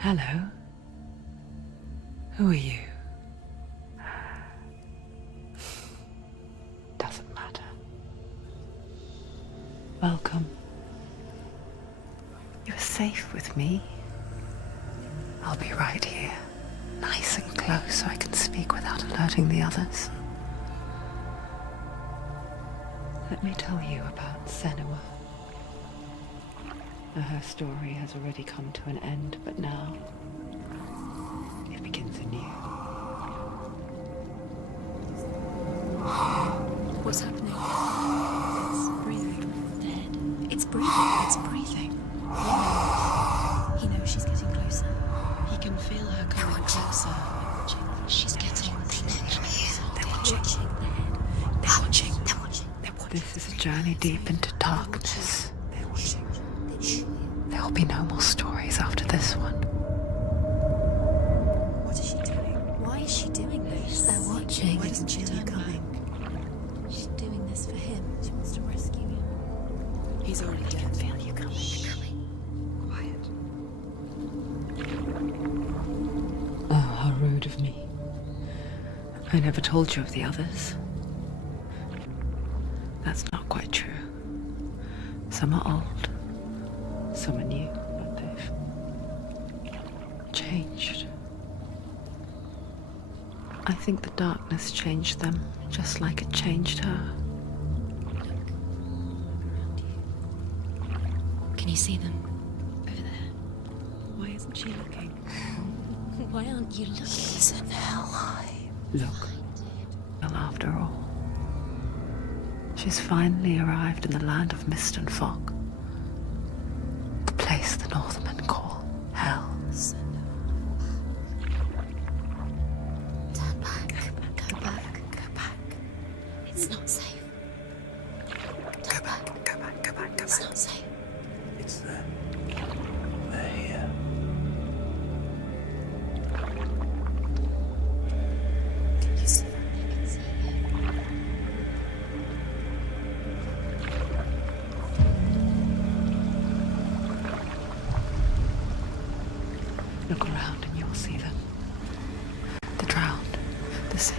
Hello. Who are you? Doesn't matter. Welcome. You're safe with me. I'll be right here, nice and close so I can speak without alerting the others. Let me tell you about Senua. Her story has already come to an end, but now it begins anew. What's happening? It's breathing. Dead. It's breathing. It's breathing. He knows she's getting closer. He can feel her coming closer. She's getting closer. They're watching. They're watching. They're watching. They're watching. This is a journey deep into darkness. They're watching. There will be no more stories after this one. What is she doing? Why is she doing this? They're watching. Why doesn't she turn coming? She's doing this for him. She wants to rescue him. He's already dead. I can feel you coming. Quiet. Oh, how rude of me. I never told you of the others. That's not quite true. Some are old. Some are new, but they've changed. I think the darkness changed them, just like it changed her. Can you see them? Over there. Why isn't she looking? Why aren't you looking? He's in hell. Look. Well, after all, she's finally arrived in the land of mist and fog. The place the Northmen call hell. Turn back. Go back. Go back. It's not safe. Turn back. Go back, go back, go It's back. not safe. It's them. They're here. Can you see them? I can see you. Look around and you'll see them. The drowned, the sick,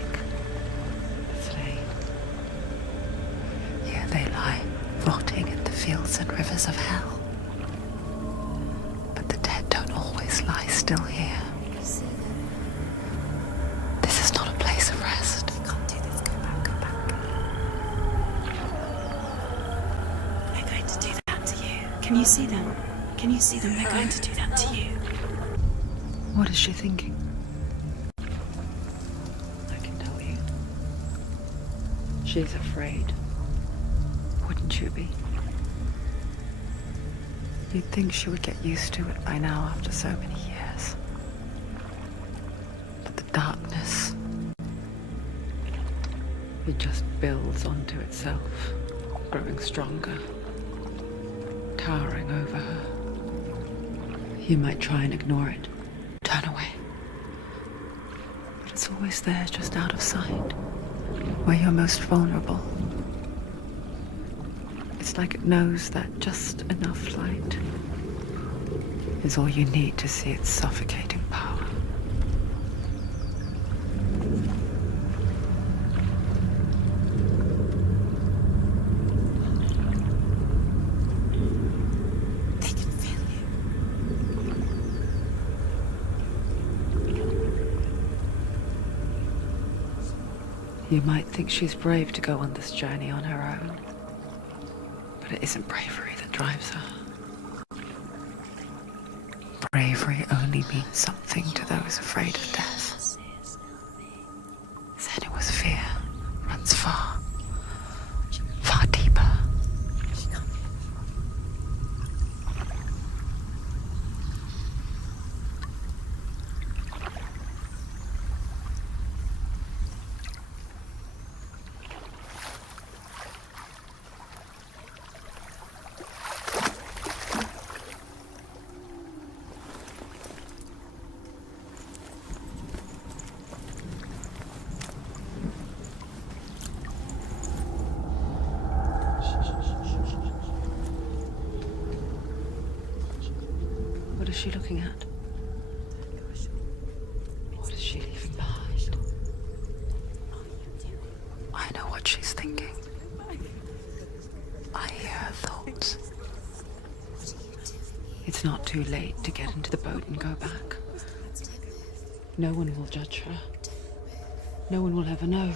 the slain. Here they lie, rotting in the fields and rivers of hell. But the dead don't always lie still here. You see them? This is not a place of rest. You can't do this. Go back. Go back. They're going to do that to you. Can you see them? Can you see them? They're going to do that to you. What is she thinking? I can tell you. She's afraid. Wouldn't you be? You'd think she would get used to it by now after so many years. But the darkness, it just builds onto itself, growing stronger, towering over her. You might try and ignore it. Turn away. But it's always there, just out of sight, where you're most vulnerable. It's like it knows that just enough light is all you need to see its suffocating power. They can feel you. You might think she's brave to go on this journey on her own, but it isn't bravery that drives her. Bravery only means something to those afraid of death. Senua's fear runs far, far deeper. What is she looking at? too late to get into the boat and go back. No one will judge her. No one will ever know.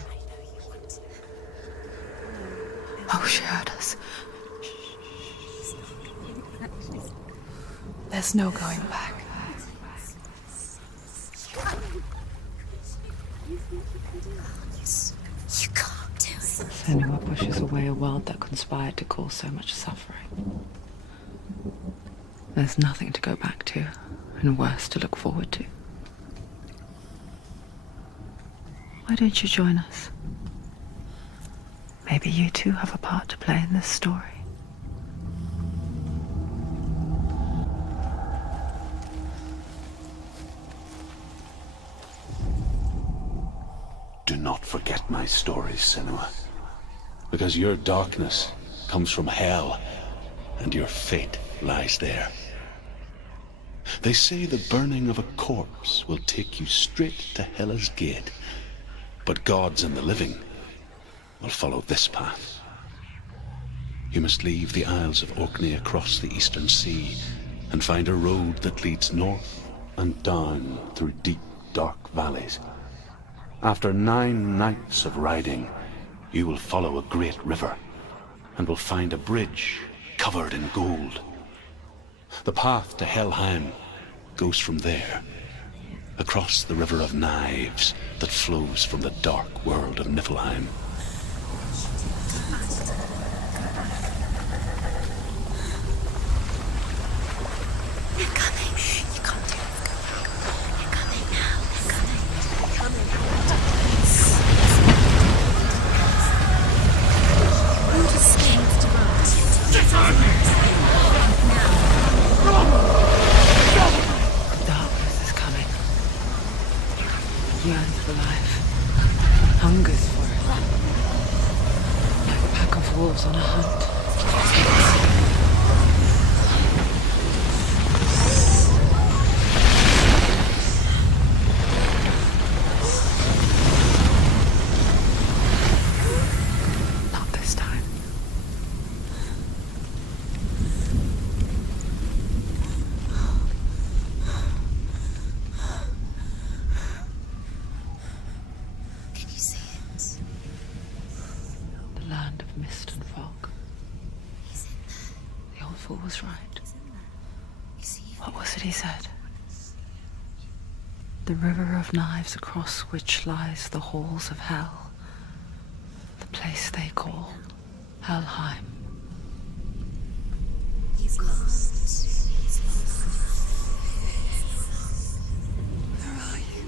Oh, she heard us. There's no going back. You can't do it. Senua pushes away a world that conspired to cause so much suffering. There's nothing to go back to, and worse to look forward to. Why don't you join us? Maybe you too have a part to play in this story. Do not forget my stories, Senua. Because your darkness comes from hell, and your fate lies there. They say the burning of a corpse will take you straight to Hela's gate, but gods and the living will follow this path. You must leave the Isles of Orkney across the eastern sea and find a road that leads north and down through deep, dark valleys. After 9 nights of riding, you will follow a great river and will find a bridge covered in gold. The path to Helheim goes from there, across the River of Knives that flows from the dark world of Niflheim. They're coming. You can't do it. They're coming now. They're coming. They're coming. Who just screams to us? Get on Darkness is coming. Yearns for life. Hungers for it. Like a pack of wolves on a hunt. Not this time. Can you see it? The land of mist and fog. He's in there. The old fool was right. He's in there. You see? What was it he said? The river of knives across which lies the halls of hell. The place they call Helheim. He's lost. He's lost. Where are you?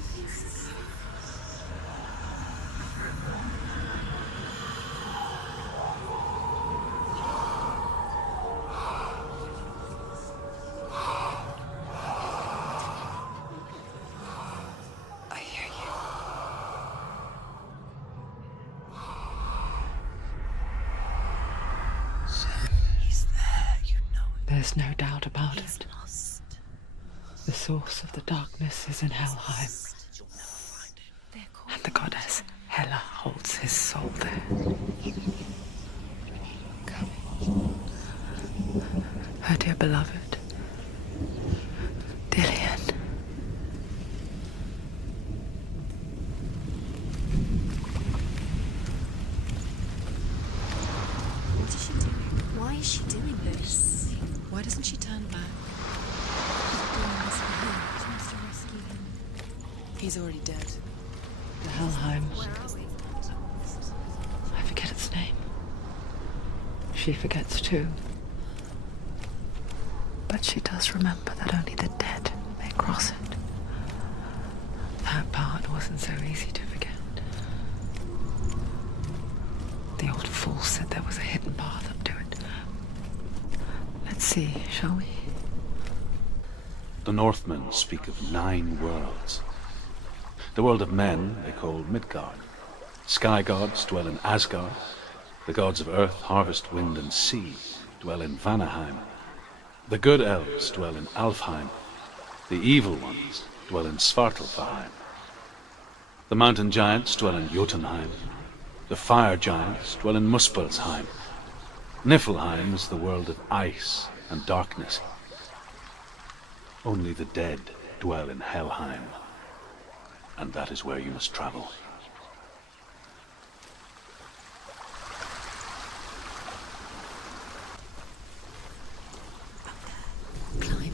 I hear you. He's there, you know it. There's no doubt about He's it. lost. The source of the darkness is in Helheim, They're called. and the goddess Hela holds his soul there. Her dear beloved, Dillian. What is she doing? Why is she doing this? Why doesn't she turn back? Doing this for him. She wants to rescue him. He's already dead. The Helheim. Where are we? I forget its name. She forgets too. But she does remember that only the dead may cross it. That part wasn't so easy to forget. The old fool said there was a hidden path up to it. Let's see, shall we? The Northmen speak of 9 worlds. The world of men they call Midgard. Sky gods dwell in Asgard. The gods of earth, harvest, wind, and sea dwell in Vanaheim. The good elves dwell in Alfheim. The evil ones dwell in Svartalfheim. The mountain giants dwell in Jotunheim. The fire giants dwell in Muspelheim. Niflheim is the world of ice and darkness. Only the dead dwell in Helheim, and that is where you must travel. Climb.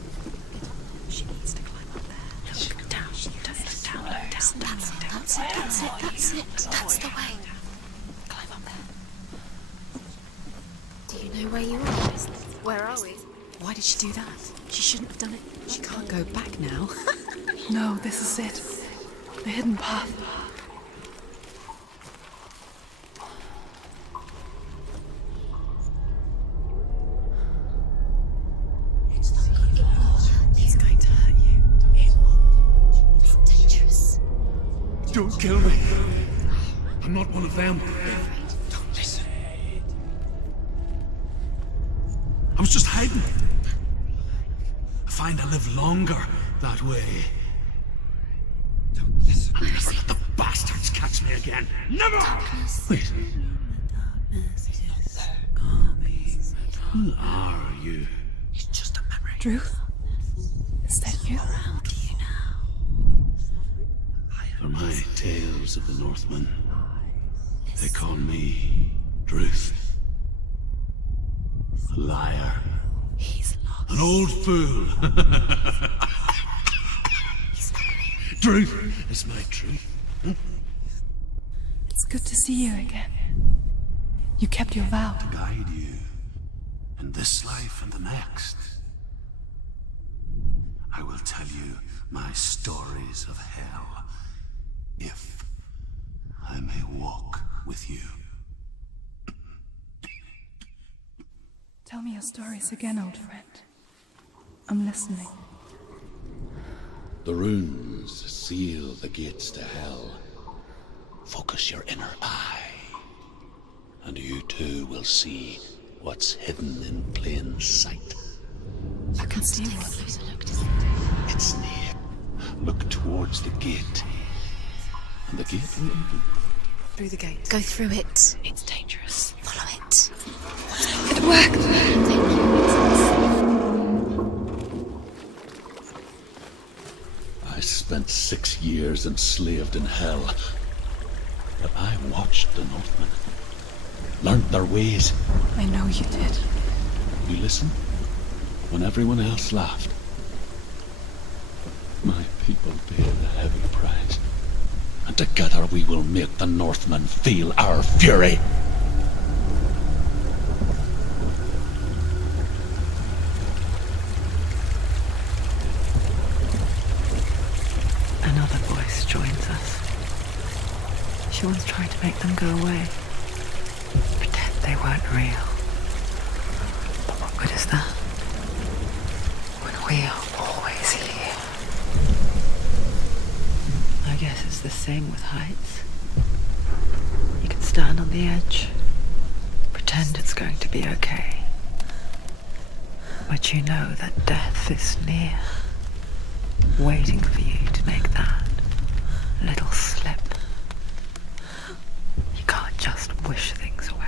She needs to climb up there. Look down. That's it. That's the way. Climb up there. Do you know where you are? Where are we? Why did she do that? She shouldn't have done it. She can't go back now. No, this is it. The hidden path. It's going to hurt you. It's dangerous. Don't kill me. I'm not one of them. Don't listen. I was just hiding. I find I live longer that way. Don't listen. I'll never let the bastards catch me again. Never! Wait. Who are you? It's just a memory. Drew? Is that you? Around you now. For my tales of the Northmen, they call me Druth. A liar. He's lost. An old fool. Truth is my truth. It's good to see you again. You kept your vow. Guide you in this life and the next. I will tell you my stories of hell, if I may walk with you. Tell me your stories again, old friend. I'm listening. The runes seal the gates to hell. Focus your inner eye, and you too will see what's hidden in plain sight. I can see Take a what. closer look to It's near. Look towards the gate, and the gate will open. Through the gate. Go through it. It's dangerous. Follow it. It worked! I spent 6 years enslaved in hell, but I watched the Northmen, learned their ways. I know you did. You listened when everyone else laughed. My people paid a heavy price, and together we will make the Northmen feel our fury. Another voice joins us. She once tried to make them go away. Pretend they weren't real. But what good is that? When we are always here. I guess it's the same with heights. You can stand on the edge, pretend it's going to be okay. But you know that death is near, waiting for you to make that little slip. You can't just wish things away.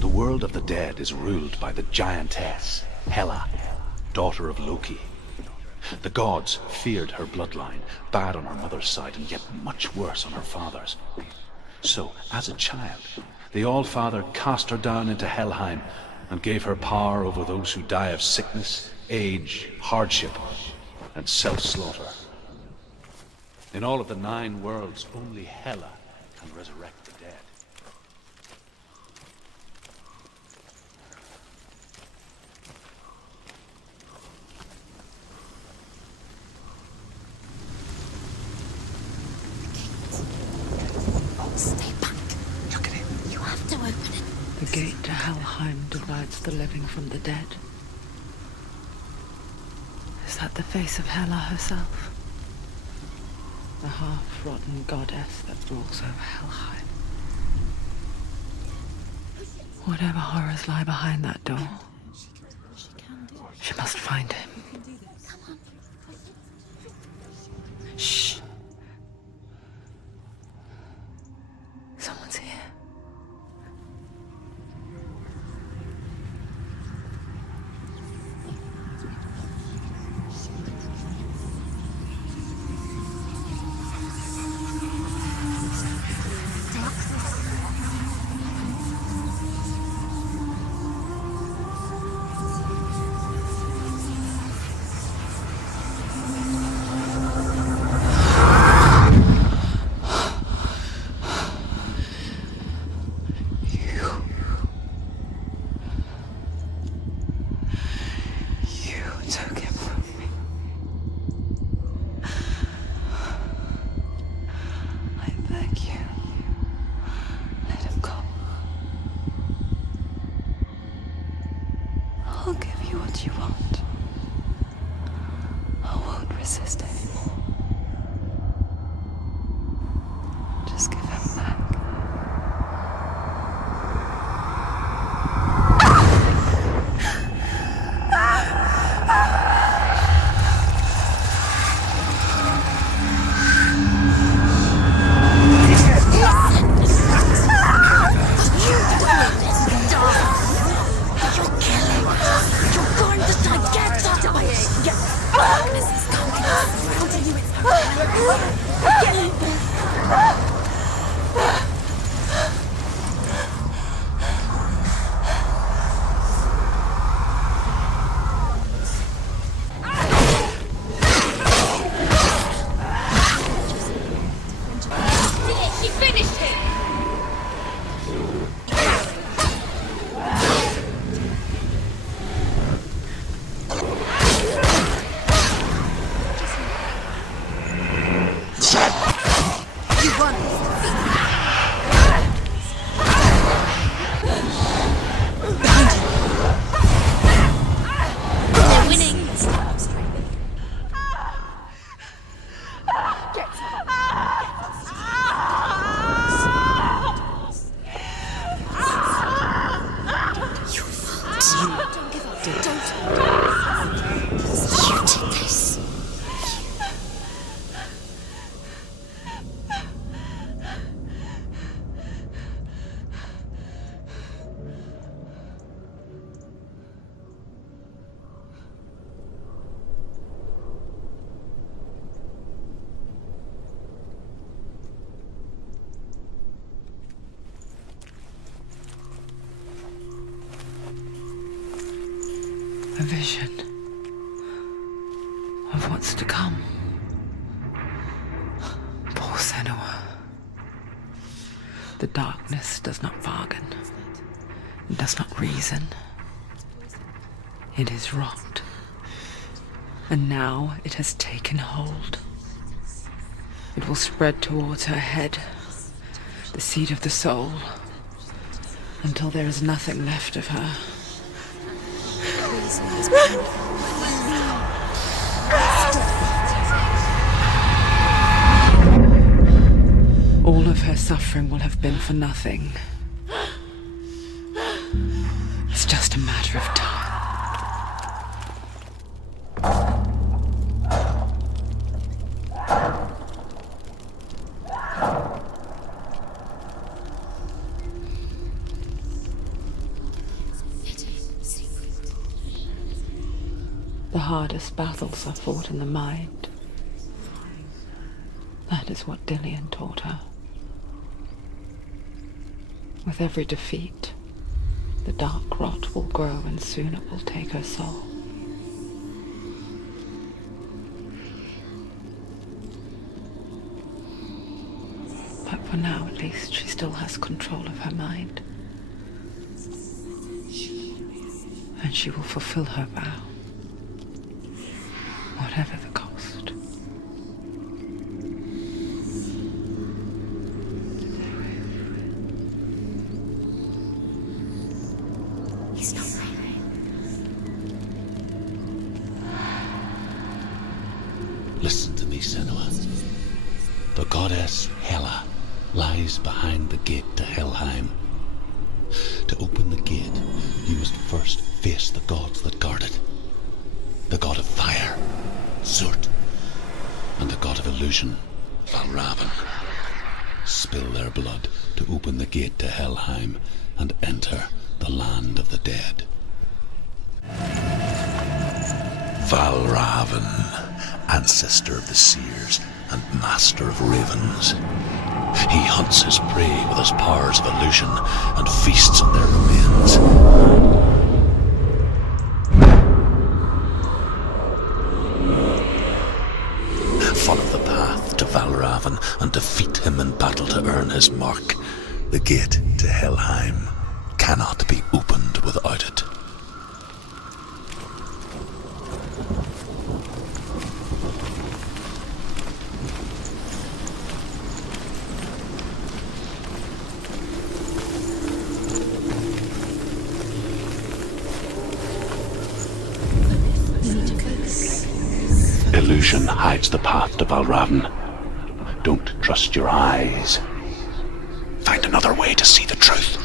The world of the dead is ruled by the giantess, Hela, daughter of Loki. The gods feared her bloodline, bad on her mother's side and yet much worse on her father's. So, as a child, the All-Father cast her down into Helheim and gave her power over those who die of sickness, age, hardship, and self-slaughter. In all of the 9 worlds, only Hela can resurrect the dead. Stay back. Look at it. You have to open it. The gate to Helheim divides the living from the dead. Is that the face of Hela herself? The half-rotten goddess that rules over Helheim. Whatever horrors lie behind that door, she must find him. Shh. Someone's here. resist anymore. Just give him back. A vision of what's to come. Poor Senua. The darkness does not bargain. It does not reason. It is rot. And now it has taken hold. It will spread towards her head, the seat of the soul, until there is nothing left of her. All of her suffering will have been for nothing. It's just a matter of time. The hardest battles are fought in the mind. That is what Dillian taught her. With every defeat, the dark rot will grow and soon it will take her soul. But for now, at least, she still has control of her mind. And she will fulfill her vow. Whatever the cost. He's not right. Listen to me, Senua. The goddess Hela lies behind the gate to Helheim. To open the gate, you must first face the gods that guard it. The god of fire, Zurt, and the god of illusion, Valravan. Spill their blood to open the gate to Helheim and enter the land of the dead. Valravan, ancestor of the seers and master of ravens. He hunts his prey with his powers of illusion and feasts on their remains. Follow the path to Valravan and defeat him in battle to earn his mark. The gate to Helheim cannot be opened without it. We need to focus. Illusion hides the path to Valravn. Don't trust your eyes. Find another way to see the truth.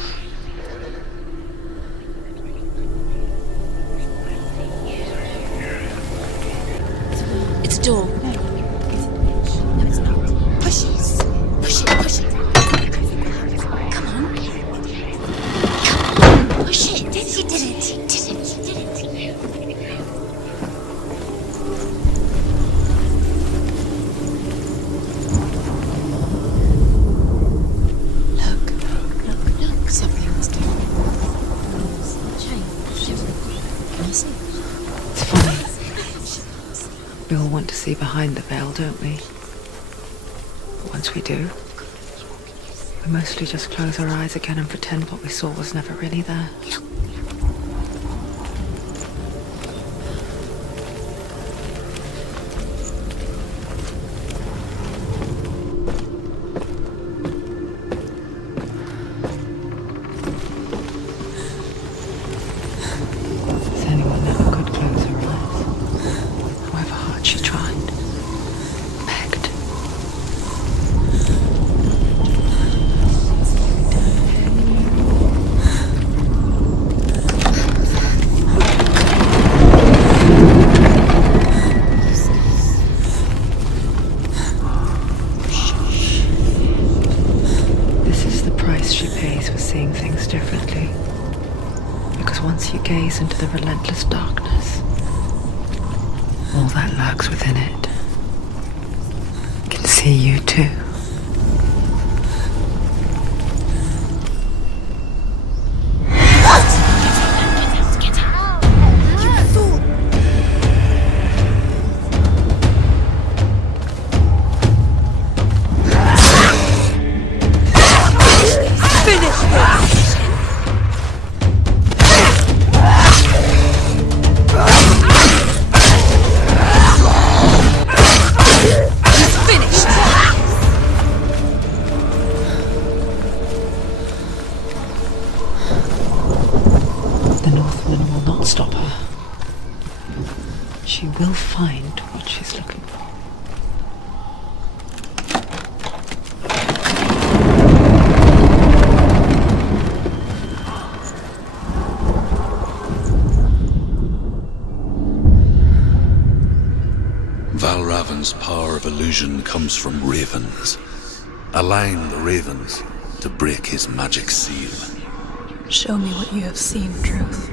It's a door. No, it's not. Push it. Push it. Push it. Come on. Push it. He did it. Look. Something must have changed. Can you see? It's funny. We all want to see behind the veil, don't we? But once we do, we mostly just close our eyes again and pretend what we saw was never really there. Does anyone ever could close her eyes? However hard she tried, begged. This is the price she pays for seeing things differently. Because once you gaze into the relentless darkness, all that lurks within it can see you too. Get out! You fool! Finish this! The Northman will not stop her. She will find what she's looking for. Valravn's power of illusion comes from ravens. Align the ravens to break his magic seal. Show me what you have seen, Truth.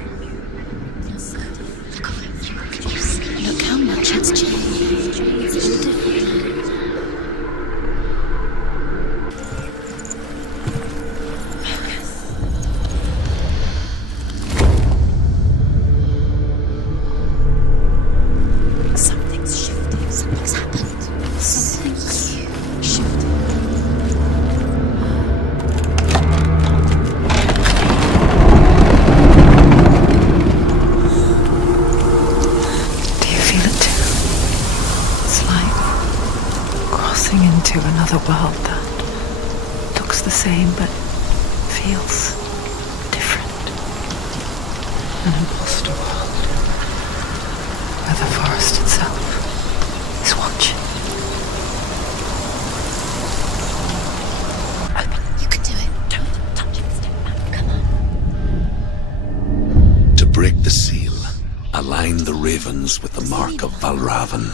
Look how much it's changed. It's all different. Something's shifted. Something's happened. Something's shifted. Do you feel it too? It's like crossing into another world that looks the same but feels different. An imposter world where the forest itself is watching. Open. You can do it. Don't touch it. Step back. Come on. To break the seal, align the ravens with the mark of Valravn.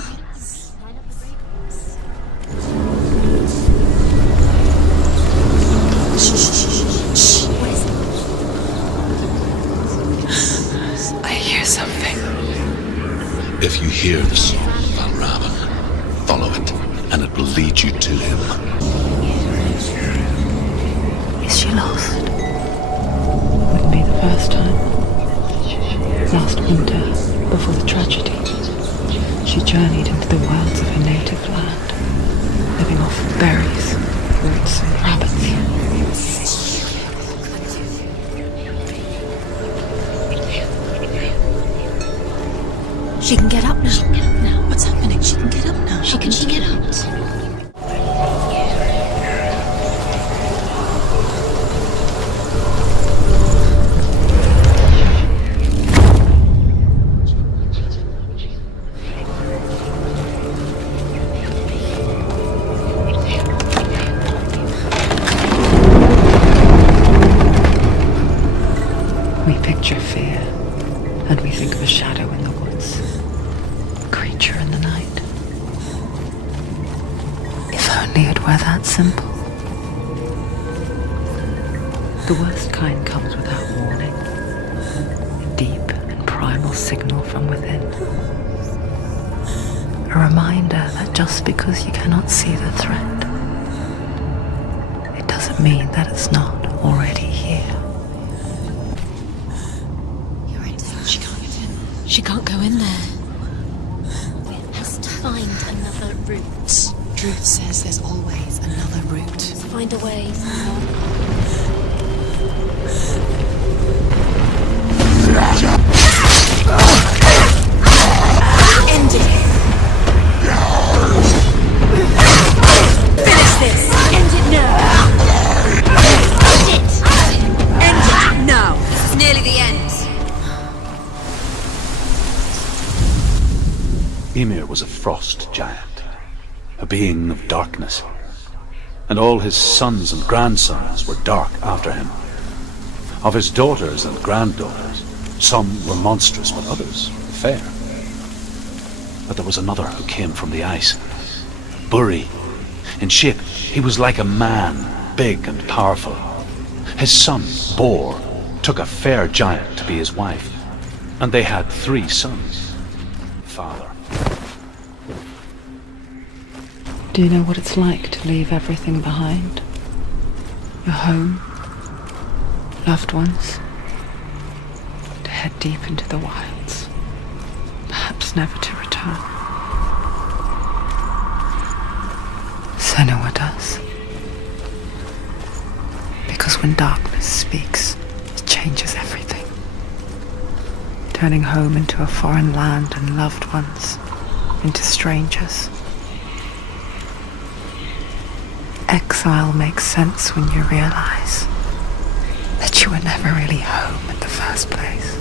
Shh. What is it? I hear something. If you hear the song of Valravn, follow it, and it will lead you to him. Is she lost? Wouldn't be the first time. Last winter, before the tragedy, she journeyed into the wilds of her native land, living off berries, roots, and rabbits. She can get up now. What's happening? She can get up now. How can she get up? adventure in the night. If only it were that simple. The worst kind comes without warning. A deep and primal signal from within. A reminder that just because you cannot see the threat, it doesn't mean that it's not already here. You're right, she can't get in. She can't go in there. We must find another route. Truth says there's always another route. Find a way. End it. Finish this. End it now. End it. End it now. This is nearly the end. Ymir was a frost giant, a being of darkness, and all his sons and grandsons were dark after him. Of his daughters and granddaughters, some were monstrous, but others fair. But there was another who came from the ice, Buri. In shape, he was like a man, big and powerful. His son, Bor, took a fair giant to be his wife, and they had 3 sons. Father. Do you know what it's like to leave everything behind? Your home, loved ones, to head deep into the wilds, perhaps never to return. Senua does. Because when darkness speaks, it changes everything, turning home into a foreign land and loved ones into strangers. Exile makes sense when you realize that you were never really home in the first place.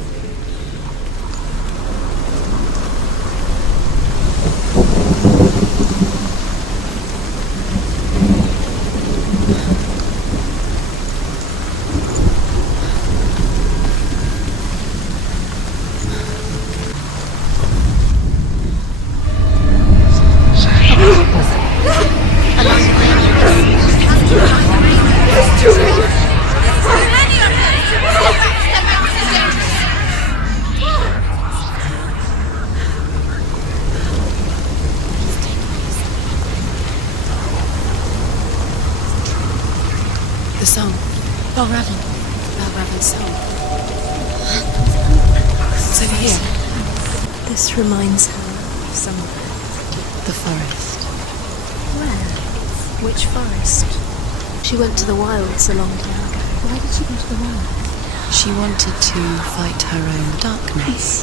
The song. Balraven's song. It's over here. This reminds her of somewhere. The forest. Where? Which forest? She went to the wilds a long time ago. Why did she go to the wilds? She wanted to fight her own darkness.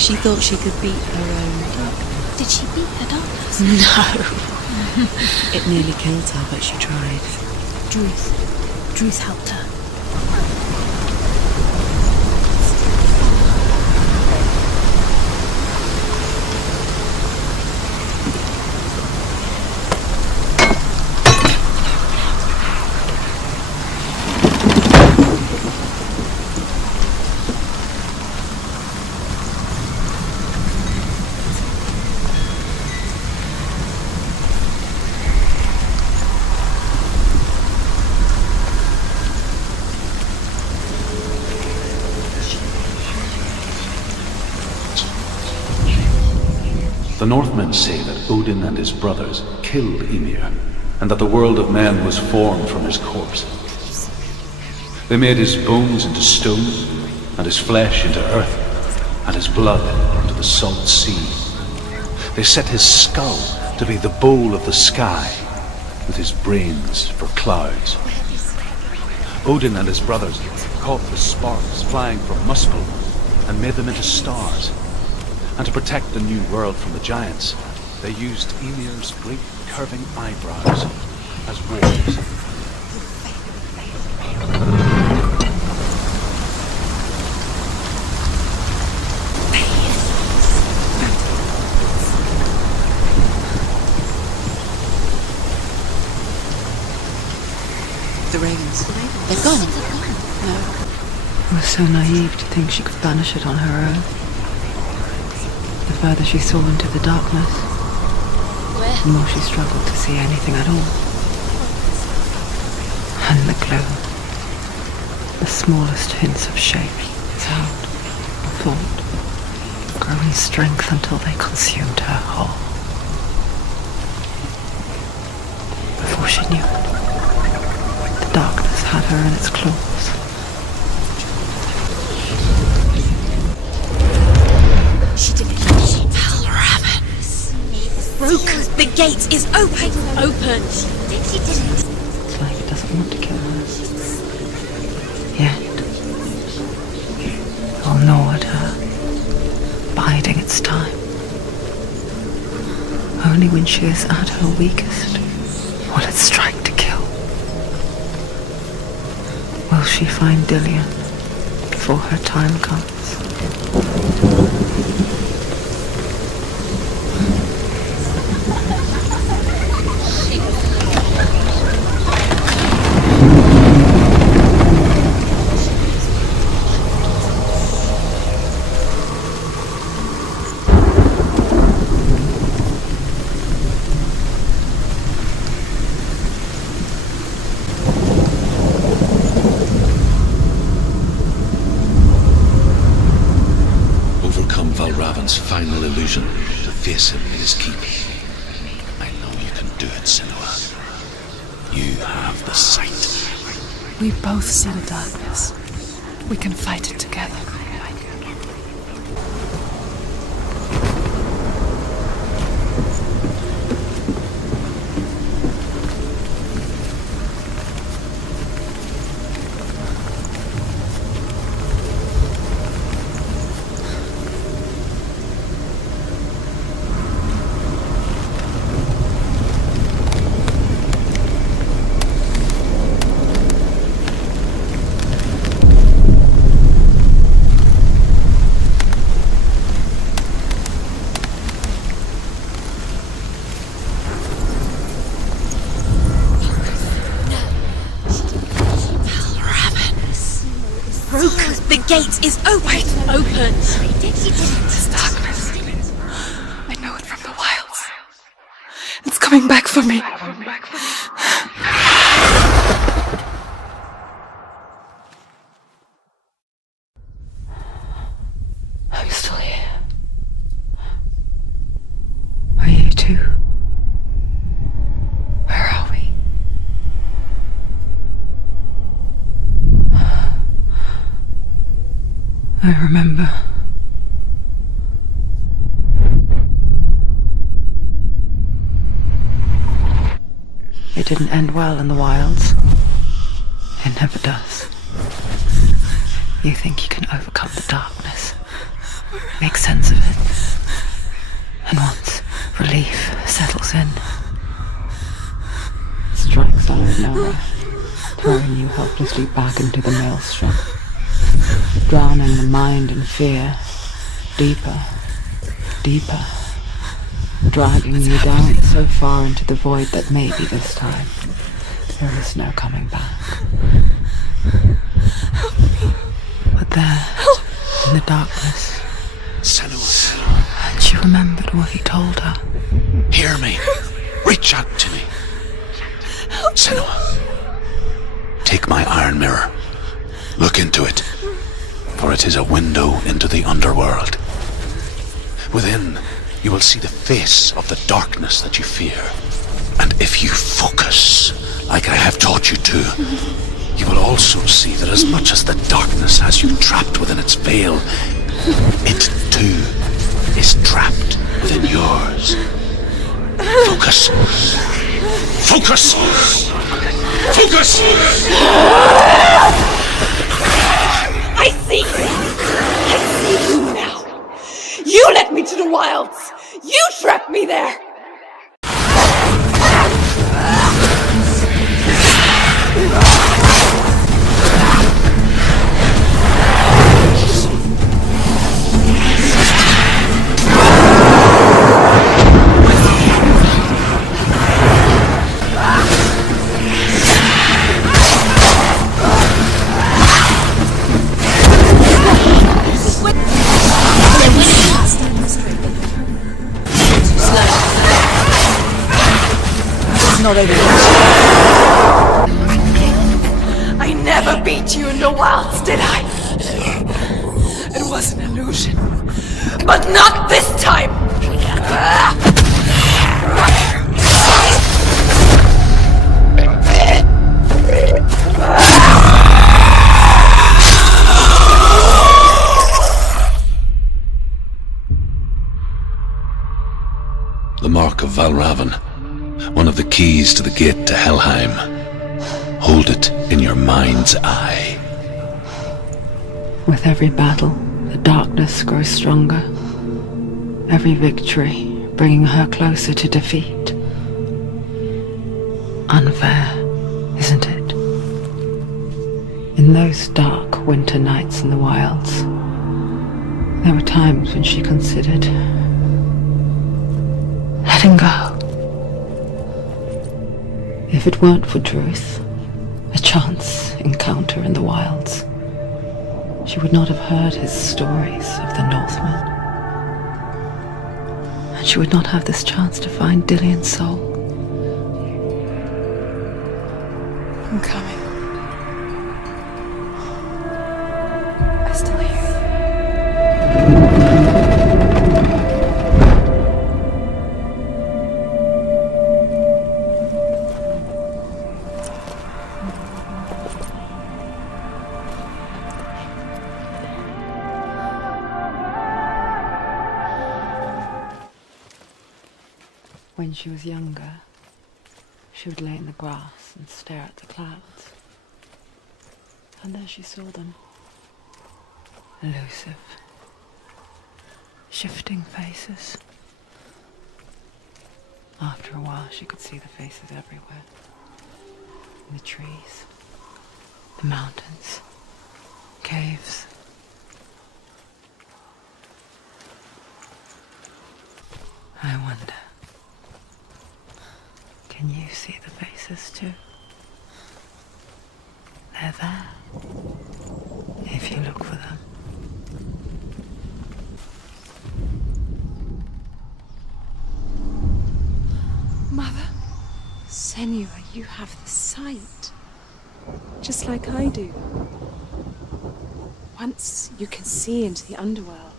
She thought she could beat her own darkness. Did she beat her darkness? No. It nearly killed her, but she tried. Druth helped her. The Northmen say that Odin and his brothers killed Ymir, and that the world of men was formed from his corpse. They made his bones into stone, and his flesh into earth, and his blood into the salt sea. They set his skull to be the bowl of the sky, with his brains for clouds. Odin and his brothers caught the sparks flying from Muspel and made them into stars. And to protect the new world from the giants, they used Ymir's great curving eyebrows as walls. The ravens. They've gone. No. I was so naive to think she could banish it on her own. The further she saw into the darkness, Where? the more she struggled to see anything at all. And the gloom, the smallest hints of shape, sound, or thought, grow in strength until they consumed her whole. Before she knew it, the darkness had her in its claws. She did it. Ravens. Broke. The gate is open. Open. She did it. It's like it doesn't want to kill her. Yet, it will gnaw at her, biding its time. Only when she is at her weakest will it strike to kill. Will she find Dillian before her time comes? Final illusion to face him in his keep. I know you can do it, Senua. You have the sight. We both see the darkness. We can fight it together. The gate is open. Open. This darkness. I know it from the wilds. It's coming back for me. I'm still here. Are you too? Where are we? I remember. It didn't end well in the wilds. It never does. You think you can overcome the darkness, make sense of it, and once relief settles in, it strikes out of nowhere, throwing you helplessly back into the maelstrom, drowning the mind in fear, deeper, deeper, dragging you down so far into the void that maybe this time there is no coming back. But there, in the darkness, Senua, and she remembered what he told her. hear me. Reach out to me. Senua, take my iron mirror. Look into it, for it is a window into the underworld. Within, you will see the face of the darkness that you fear. And if you focus, like I have taught you to, you will also see that as much as the darkness has you trapped within its veil, it too is trapped within yours. Focus. Focus! Focus! I see you! I see you now! You led me to the wilds! You trapped me there! not a I never beat you in the wilds, did I? It was an illusion. But not this time! The mark of Valravan, one of the keys to the gate to Helheim. Hold it in your mind's eye. With every battle, the darkness grows stronger. Every victory bringing her closer to defeat. Unfair, isn't it? In those dark winter nights in the wilds, there were times when she considered letting go. If it weren't for Druth, a chance encounter in the wilds, she would not have heard his stories of the Northmen. And she would not have this chance to find Dillion's soul. I'm coming. I still hear you. When she was younger, she would lay in the grass and stare at the clouds. And there she saw them. Elusive. Shifting faces. After a while, she could see the faces everywhere. In the trees, the mountains, caves. I wonder, can you see the faces too? They're there, if you look for them. Mother? Senua, you have the sight. Just like I do. Once you can see into the underworld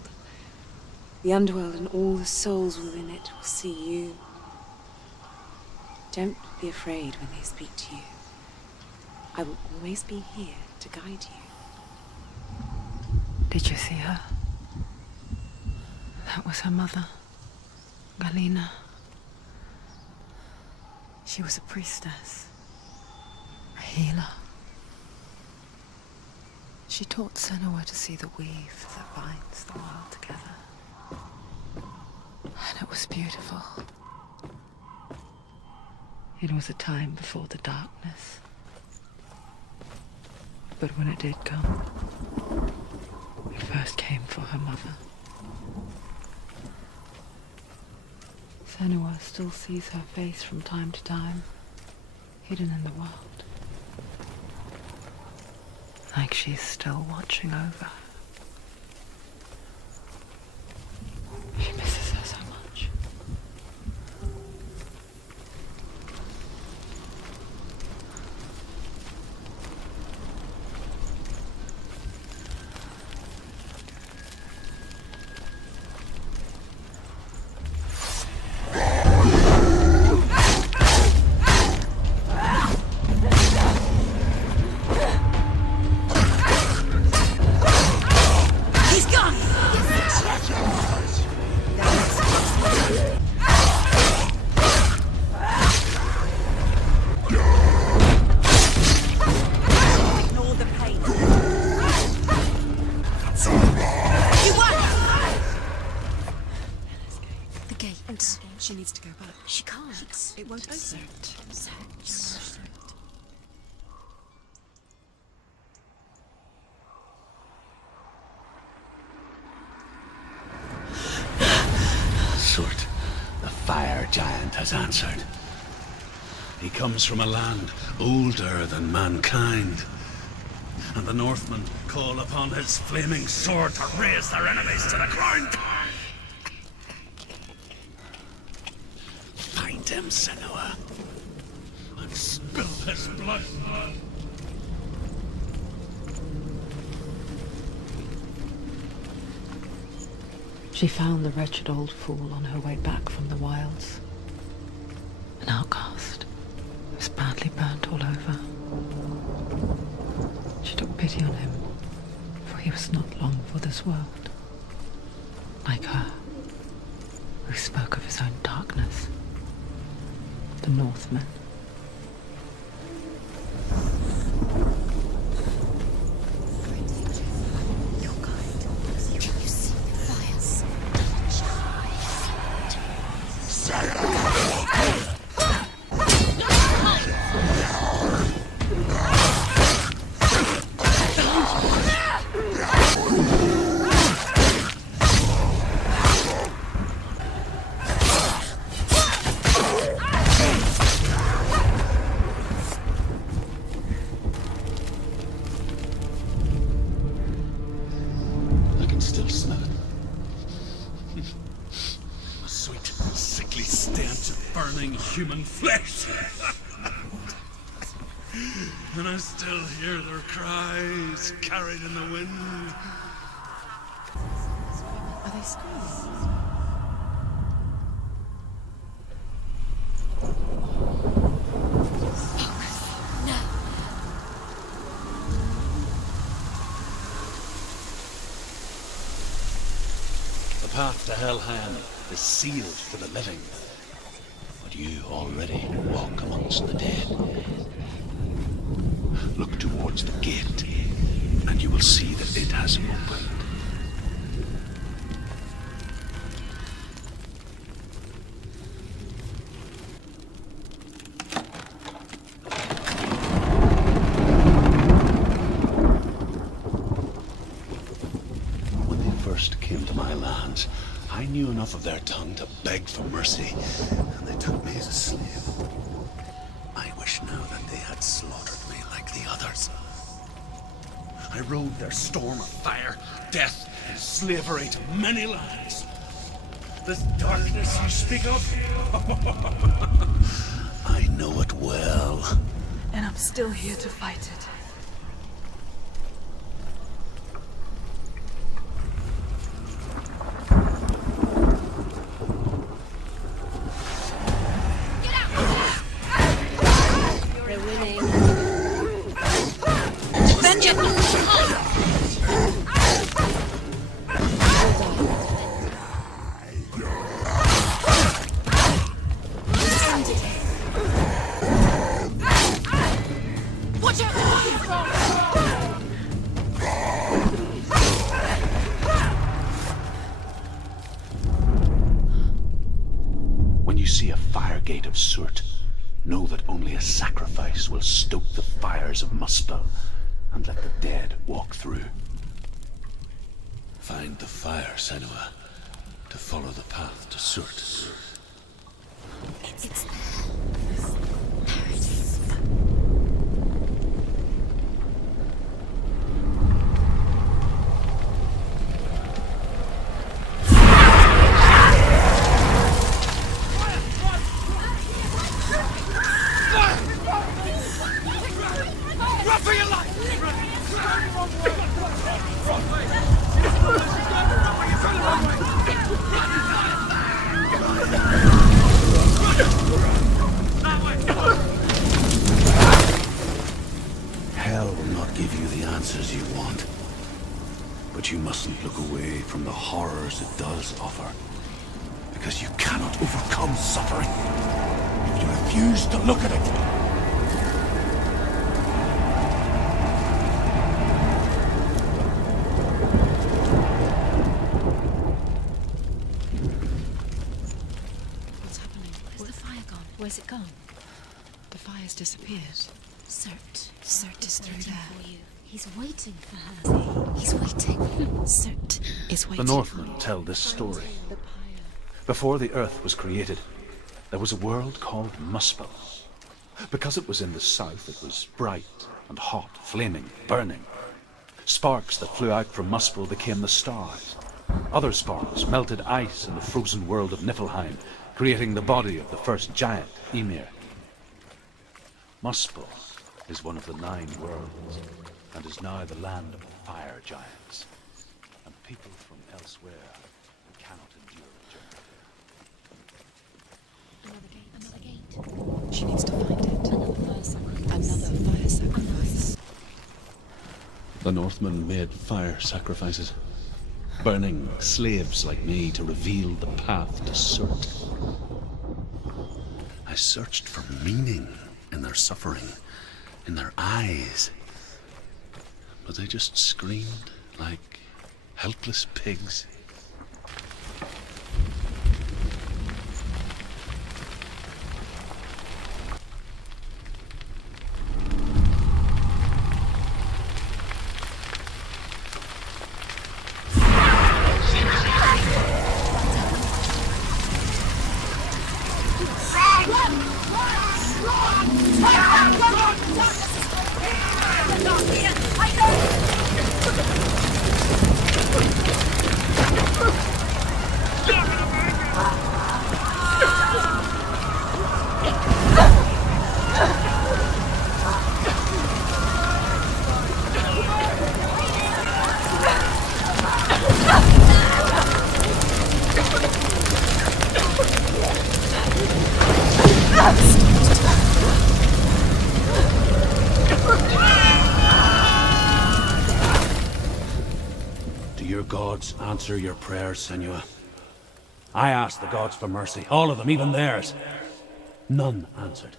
and all the souls within it will see you. Don't be afraid when they speak to you. I will always be here to guide you. Did you see her? That was her mother, Galina. She was a priestess, a healer. She taught Senua to see the weave that binds the world together. And it was beautiful. It was a time before the darkness. But when it did come, it first came for her mother. Senua still sees her face from time to time, hidden in the world. Like she's still watching over her. She misses her so much. She needs to go back. She can't. It won't open. Surt, the fire giant has answered. He comes from a land older than mankind. And the Northmen call upon his flaming sword to raise their enemies to the ground. Find him, Senua. His blood. She found the wretched old fool on her way back from the wilds. An outcast. He was badly burnt all over. She took pity on him, for he was not long for this world. Like her, who spoke of his own darkness. The Northmen. Human flesh. And I still hear their cries carried in the wind. Are they screaming? No. The path to Helheim is sealed to the living. You already walk amongst the dead. Look towards the gate, and you will see that it has opened. When they first came to my lands, I knew enough of their tongue to beg for mercy, and they took me as a slave. I wish now that they had slaughtered me like the others. I rode their storm of fire, death, and slavery to many lands. This darkness you speak of, I know it well. And I'm still here to fight it. Know that only a sacrifice will stoke the fires of Muspel and let the dead walk through. Find the fire, Senua, to follow the path to Surt. It's Hell will not give you the answers you want. But you mustn't look away from the horrors it does offer. Because you cannot overcome suffering if you refuse to look at it. What's happening? Where's the fire gone? Where's it gone? The fire's disappeared. Surt is through there. For you. He's waiting for her. He's waiting. Surt is waiting. The Northmen tell this story. Before the earth was created, there was a world called Muspel. Because it was in the south, it was bright and hot, flaming, burning. Sparks that flew out from Muspel became the stars. Other sparks melted ice in the frozen world of Niflheim, creating the body of the first giant, Ymir. Muspel is one of the 9 worlds, and is now the land of the fire giants. And people from elsewhere cannot endure the journey. Another gate. She needs to find it. Another fire sacrifice. The Northmen made fire sacrifices, burning slaves like me to reveal the path to Surt. I searched for meaning in their suffering, in their eyes, but they just screamed like helpless pigs. Do your gods answer your prayers, Senua? I asked the gods for mercy, all of them, even theirs. None answered.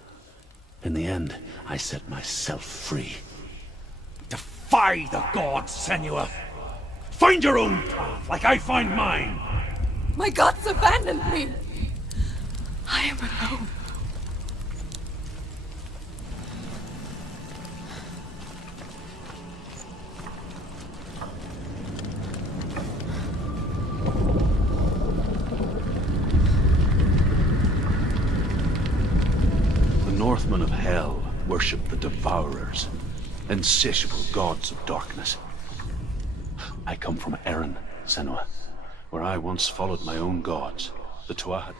In the end, I set myself free. Defy the gods, Senua! Find your own path, like I find mine! My gods abandoned me! I am alone. The Northmen of Hell worship the Devourers, insatiable gods of darkness. I come from Erin, Senua, where I once followed my own gods, the Tuatha.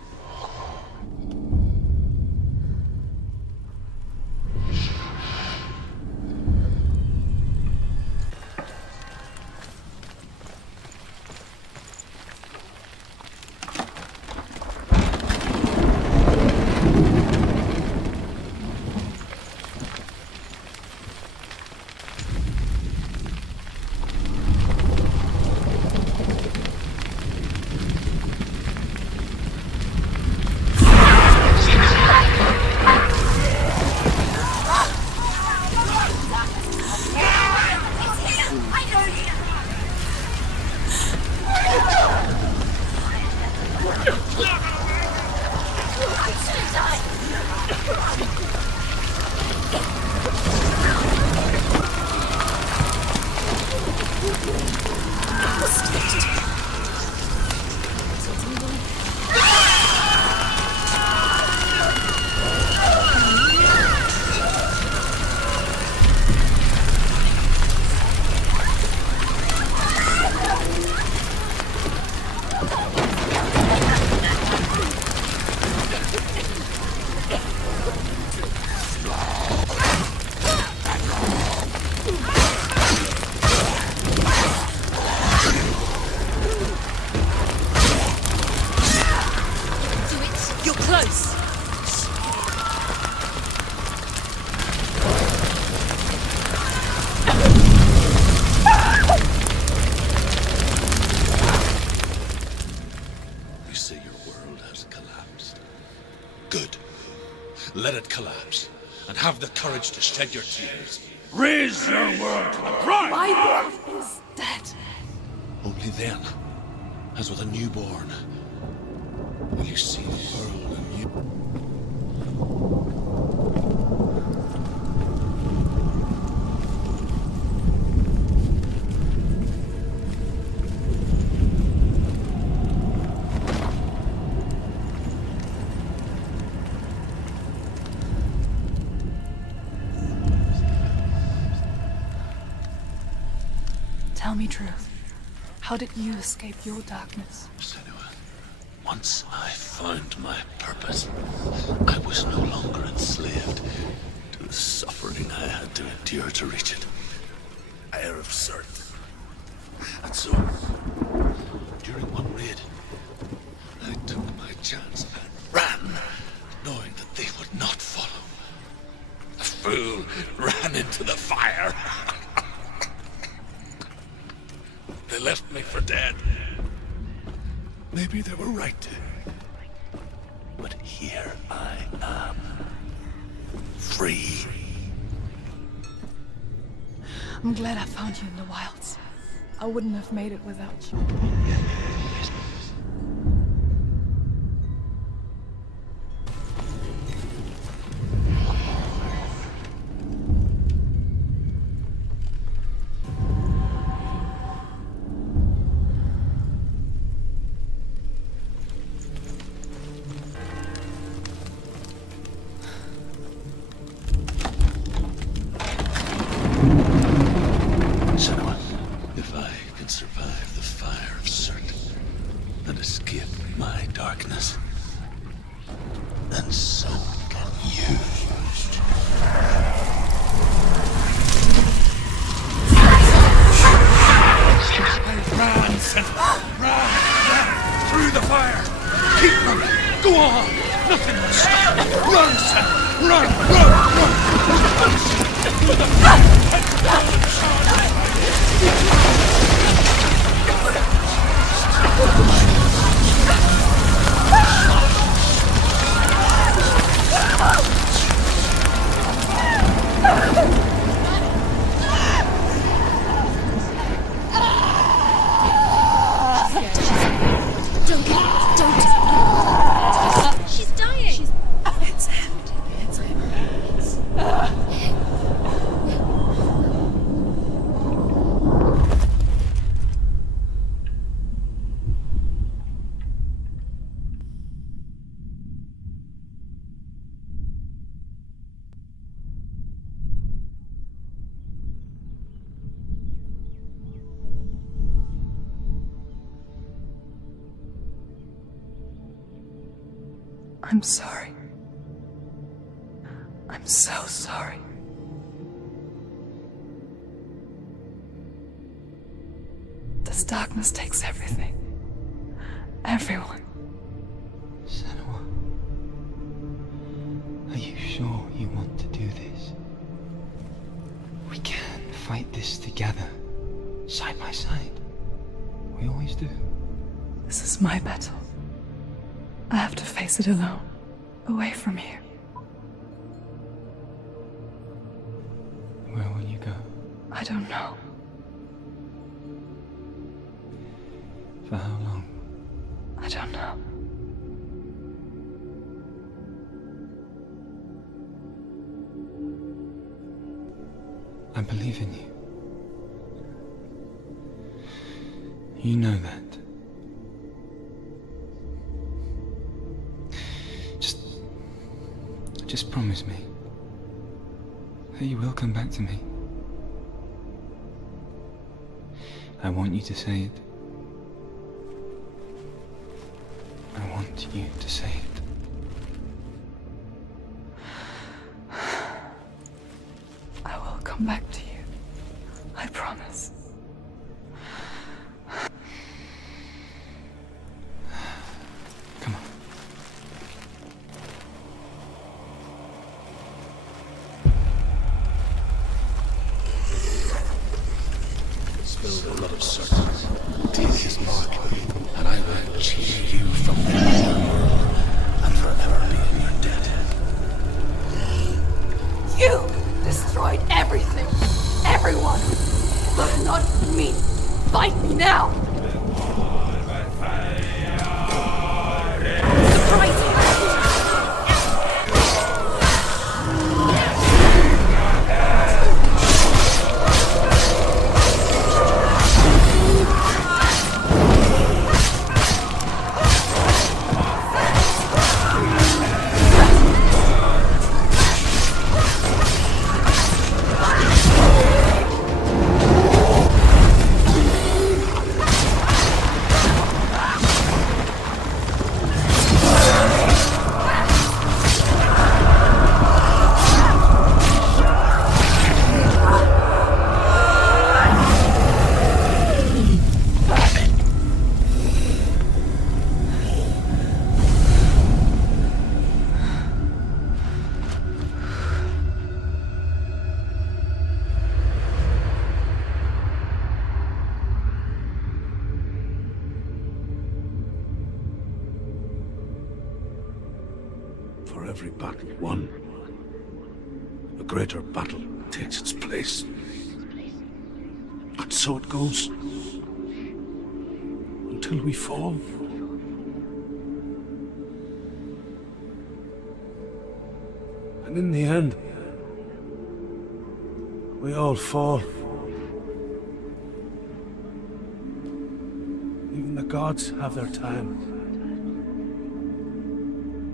Let it collapse, and have the courage to shed your tears. Raise your world to the ground! My world is dead. Only then, as with a newborn, will you see the world anew. Tell me truth. How did you escape your darkness? Senua, once I found my purpose, I was no longer enslaved to the sure to reach it. Air of cert. And so, during one raid, I took my chance and ran, knowing that they would not follow. The fool ran into the fire. They left me for dead. Maybe they were right to. But here I am. Free. I'm glad I found you in the wilds. I wouldn't have made it without you. I'm sorry. I'm so sorry. This darkness takes everything. Everyone. Senua, are you sure you want to do this? We can fight this together, side by side. We always do. This is my battle. I have to face it alone, away from here. Where will you go? I don't know. For how long? I don't know. I believe in you. You know that. Just promise me that you will come back to me. I want you to say it. I want you to say it. I will come back to you. I promise. Come on. Spilled a lot of salt. Take his mark, and I will cheer you from the world and forever be in your debt. You destroyed everything, everyone, but not For every battle won, a greater battle takes its place. And so it goes. Until we fall. And in the end, we all fall. Even the gods have their time.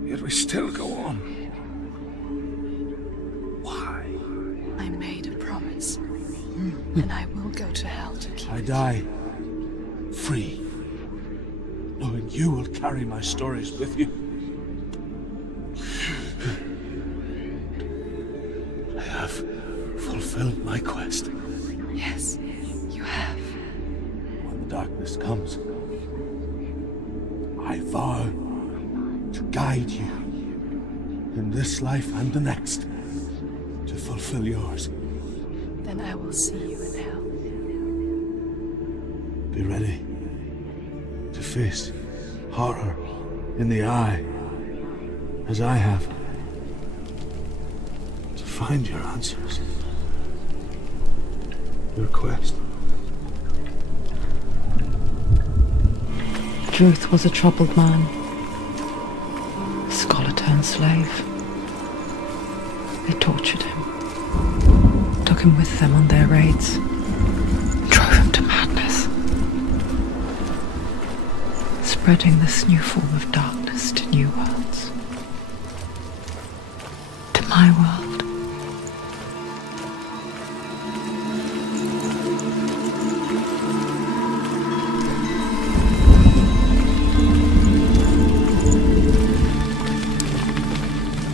Yet we still go on. Why? I made a promise, and I will go to hell to keep I it. die free, knowing you will carry my stories with you. I have fulfilled my quest. Yes, you have. When the darkness comes, I vow to guide you in this life and the next to fulfill yours. Then I will see you in hell. Be ready to face horror in the eye, as I have. To find your answers. Your quest. Druth was a troubled man. Scholar turned slave. They tortured him. Took him with them on their raids. Drove him to madness. Spreading this new form of darkness to new worlds. To my world.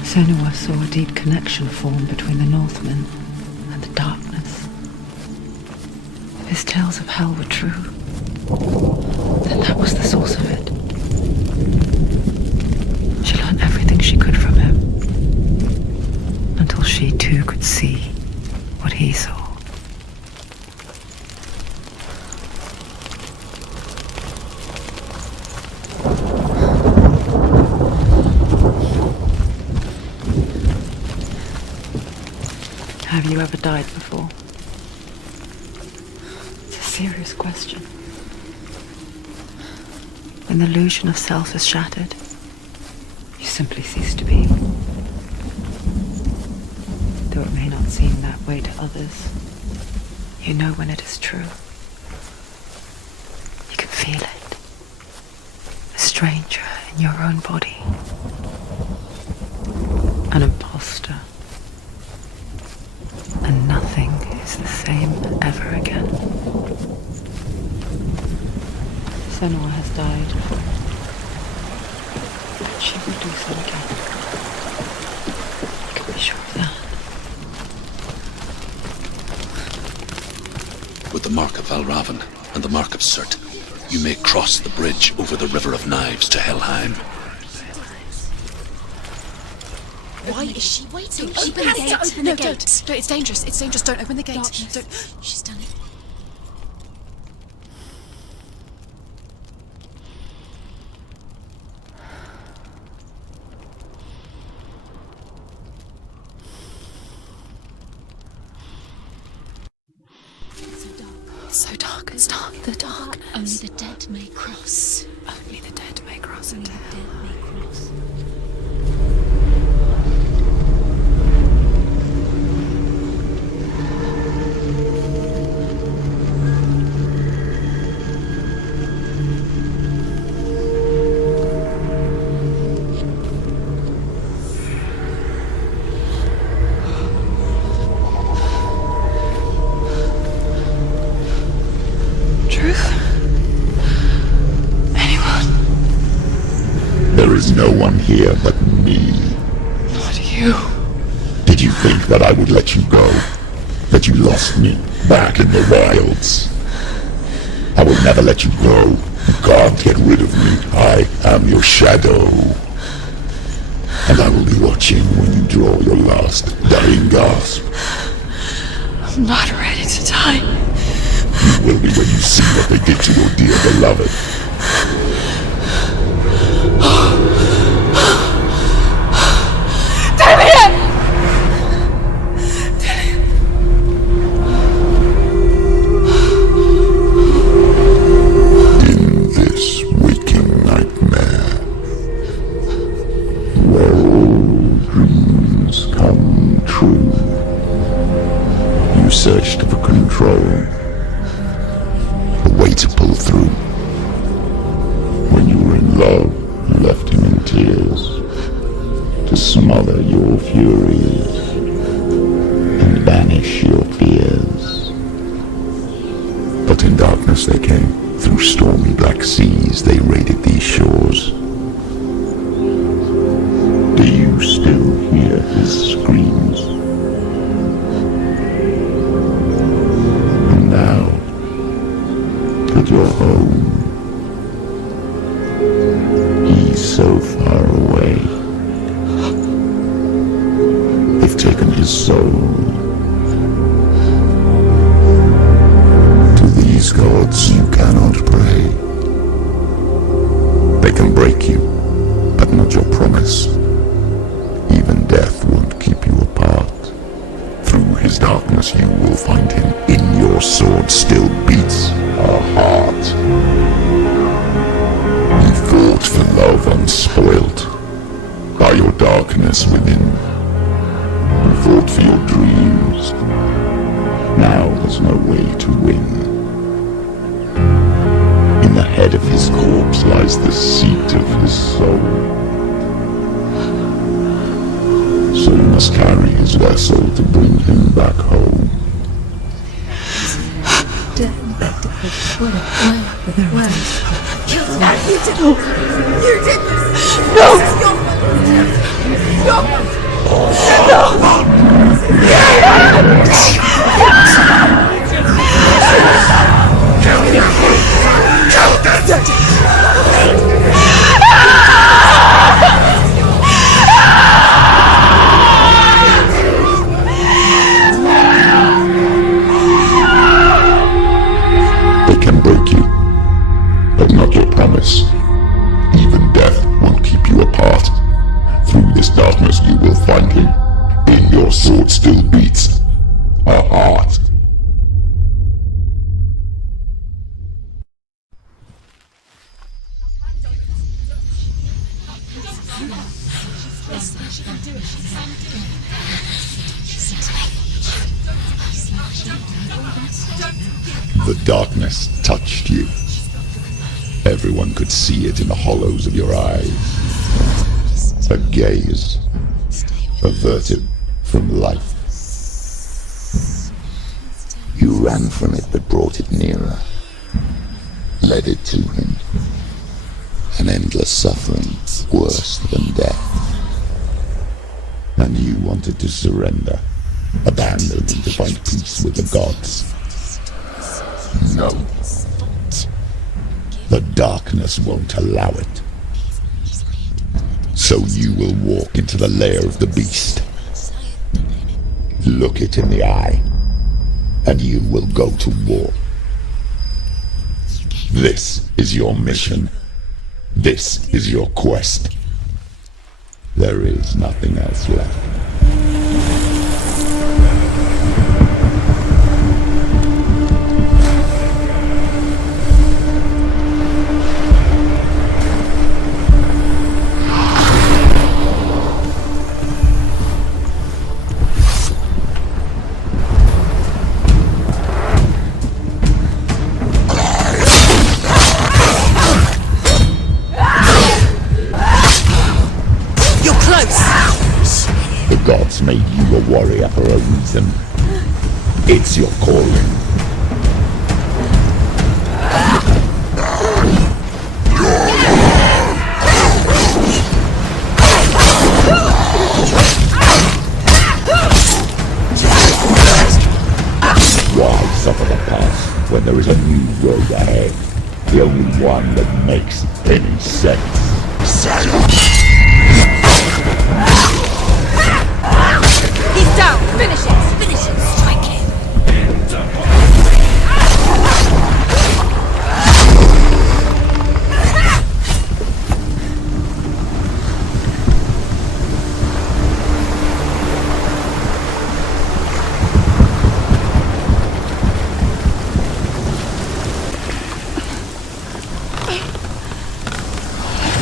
Senua saw a deep connection form between the Northmen and the darkness. If his tales of hell were true, then that was the source of it. She learned everything she could from him, until she too could see what he saw. Have you ever died before? It's a serious question. When the illusion of self is shattered, you simply cease to be. Though it may not seem that way to others, you know when it is true. You can feel it. A stranger in your own body. An imposter. And nothing is the same ever again. Senua has died. But she will do so again. You can be sure of that. With the mark of Valravan and the mark of Surt, you may cross the bridge over the River of Knives to Helheim. Why is she waiting? Open the gate. Open the gate. No, it's dangerous. It's dangerous. Don't open the gate. Darkness. Don't. She's done it. It's so dark. It's dark. The dark. Only the dead may cross. Only the dead may cross Only into the hell. dead may cross. There is no one here but me. Not you. Did you think that I would let you go? That you lost me back in the wilds? I will never let you go. You can't get rid of me. I am your shadow. And I will be watching when you draw your last dying gasp. I'm not ready to die. You will be when you see what they did to your dear beloved. You searched for control, a way to pull through. When you were in love, you left him in tears to smother your furies and banish your fears. But in darkness they came, through stormy black seas they raided these shores. Do you still hear his screams? And now, that you're home, he's so far away. They've taken his soul. To these gods you cannot pray. They can break you, but not your promise. Even death won't keep you apart. Through his darkness you will find him. In your sword still beats a heart. You fought for love unspoilt by your darkness within. You fought for your dreams. Now there's no way to win. In the head of his corpse lies the seat of his soul. So you must carry his vessel to bring him back home. You did this! No! This is your fault! They can break you, but not your promise. Even death won't keep you apart. Through this darkness you will find him. In your sword still beats a heart. The darkness touched you. Everyone could see it in the hollows of your eyes. A gaze averted from life. You ran from it but brought it nearer, led it to him. An endless suffering worse than death. And you wanted to surrender, abandon and to find peace with the gods. No. The darkness won't allow it. So you will walk into the lair of the beast. Look it in the eye, and you will go to war. This is your mission. This is your quest. There is nothing else left. The gods made you a warrior for a reason. It's your calling. Why suffer the past when there is a new road ahead? The only one that makes any sense. He's down! Finish it! Finish it! Strike him!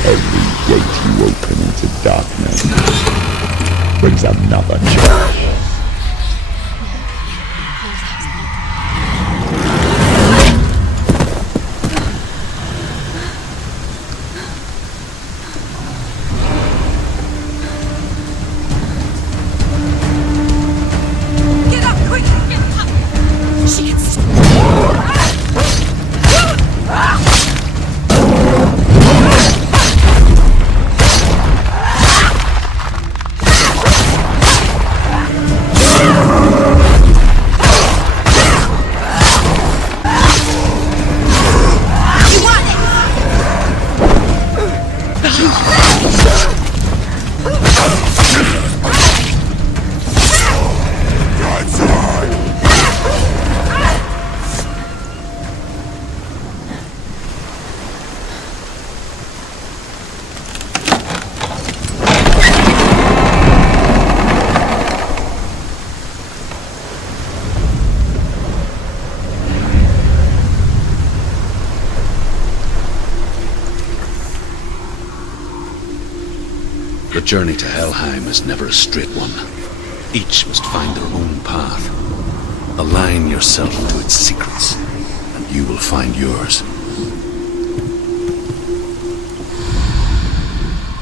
Every gate you open into darkness brings another challenge. journey to Helheim is never a straight one. Each must find their own path. Align yourself to its secrets, and you will find yours.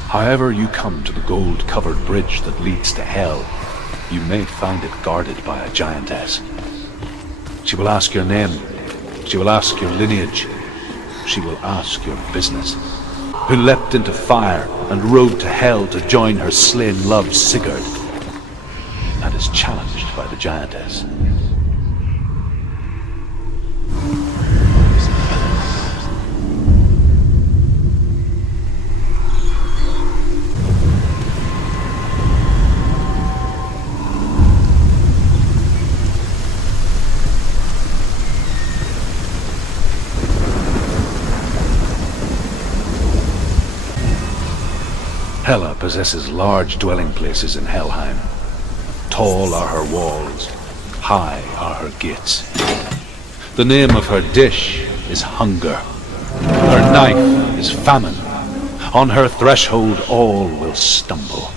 However you come to the gold-covered bridge that leads to Hell, you may find it guarded by a giantess. She will ask your name. She will ask your lineage. She will ask your business. Who leapt into fire and rode to Hell to join her slain love Sigurd, and is challenged by the giantess. Hela possesses large dwelling places in Helheim. Tall are her walls, high are her gates. The name of her dish is hunger. Her knife is famine. On her threshold all will stumble.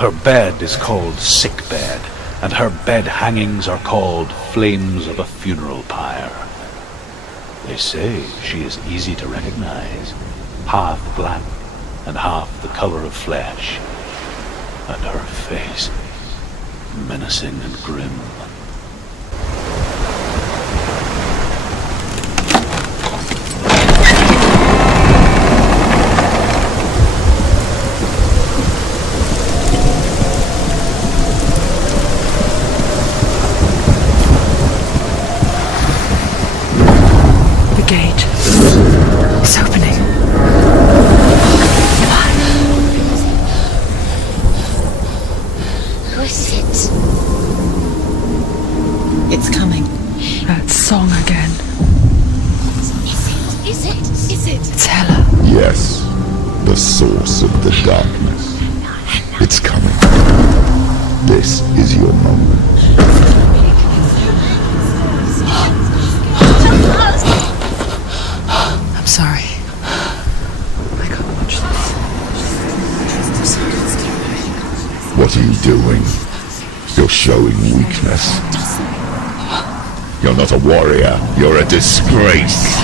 Her bed is called sick bed, and her bed hangings are called flames of a funeral pyre. They say she is easy to recognize, half black and half the color of flesh, and her face menacing and grim. The gate is opening. It's coming. That song again. Is it? It's Hela. Yes, the source of the darkness. It's coming. This is your moment. I'm sorry. I can't watch this. What are you doing? You're showing weakness. You're not a warrior. You're a disgrace.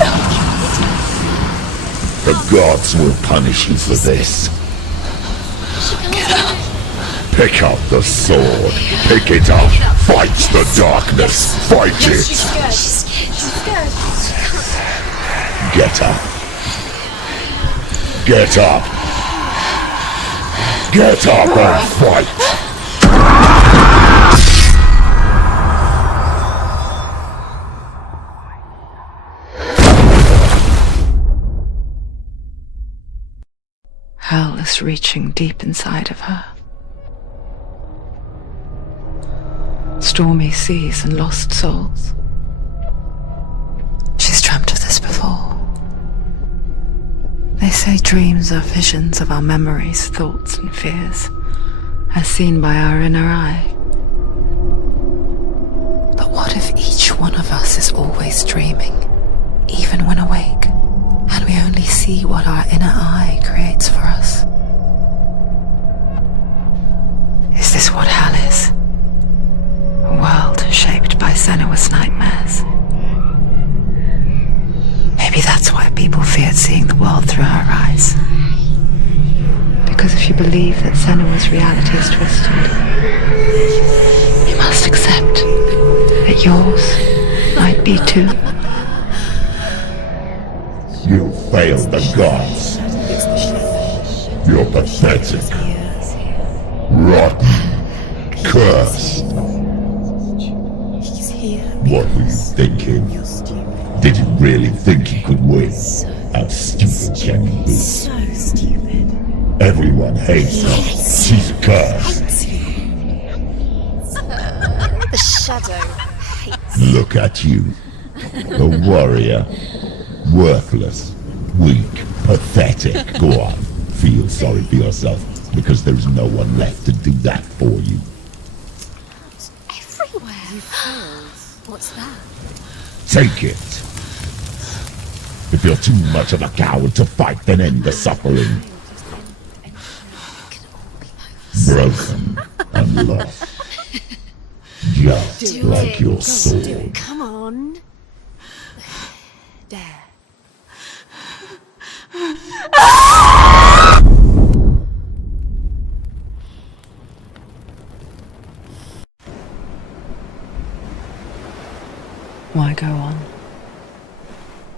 The gods will punish you for this. Pick up the sword. Pick it up. Fight the darkness. Fight it. She's scared. Get up. Get up. Get up and fight. Hell is reaching deep inside of her. Stormy seas and lost souls. She's dreamt of this before. They say dreams are visions of our memories, thoughts and fears, as seen by our inner eye. But what if each one of us is always dreaming, even when awake, and we only see what our inner eye creates for us? Is this what hell is? A world shaped by Senua's nightmares. Maybe that's why people feared seeing the world through her eyes. Because if you believe that Senua's reality is twisted, you must accept that yours might be too. You failed the gods. You're pathetic. Rotten. Cursed. What were you thinking? Did you really think you could win? How stupid can you be? So stupid. Everyone hates her. She's cursed. The shadow hates. Look at you. A warrior. Worthless. Weak. Pathetic. Go on. Feel sorry for yourself, because there's no one left to do that for you. Everywhere. You failed. What's that? Take it. If you're too much of a coward to fight, then end the suffering. broken and lost. Just like your soul. Come on. There. Why go on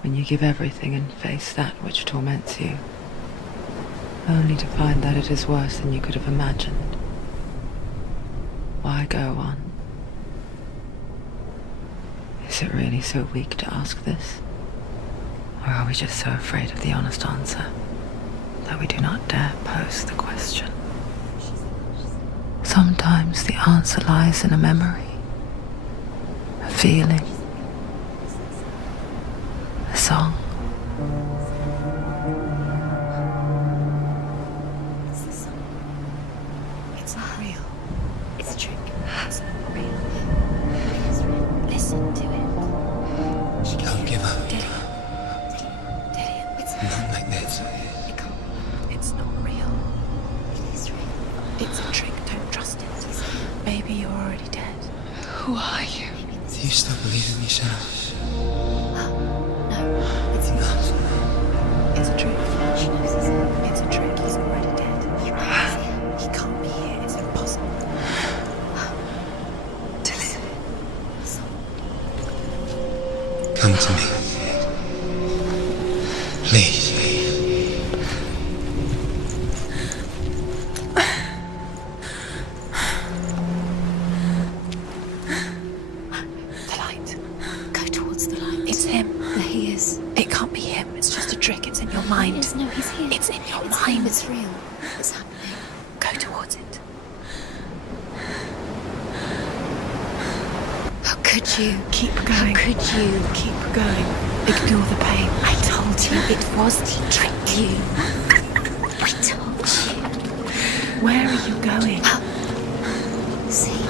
when you give everything and face that which torments you, only to find that it is worse than you could have imagined? Why go on? Is it really so weak to ask this? Or are we just so afraid of the honest answer that we do not dare pose the question? Sometimes the answer lies in a memory, a feeling, a song. It's the song. It's not real. It's a trick. It's not real. It is real. Listen to it. Don't give up. Daddy. It's Not like this. It can't. It's not real. It is real. It's a trick. Don't trust it. Maybe you're already dead. Who are you? Do you still believe in me, Shadow? No, it's not. It's a trick. She knows it's a trick. He's already dead. He can't be here. It's impossible. Come to me. Please. The light. Go towards the light. It's him. There he is. It can't be him. It's just a trick. It's in your mind. No, he's here. It's in your mind. It's real. It's happening. Go towards it. How could you? Keep going. How could you? Keep going. Ignore the pain. I told you it was to trick you. I told you. Where are you going? See,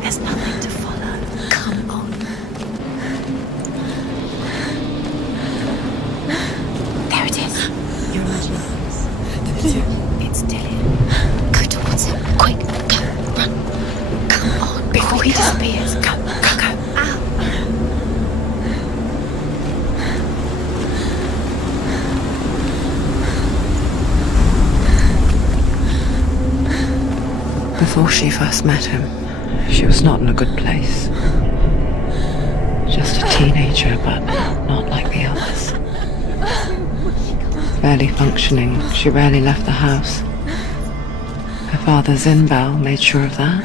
there's nothing to follow. Come on. There it is. You're imagining this. It's Dillian. Go towards him. Quick. Go. Run. Come on. Before he disappears. Go. Go. Go. Ow. Before she first met him, she was not in a good place. Just a teenager, but not like the others. Barely functioning, she rarely left the house. Her father Zinbal made sure of that.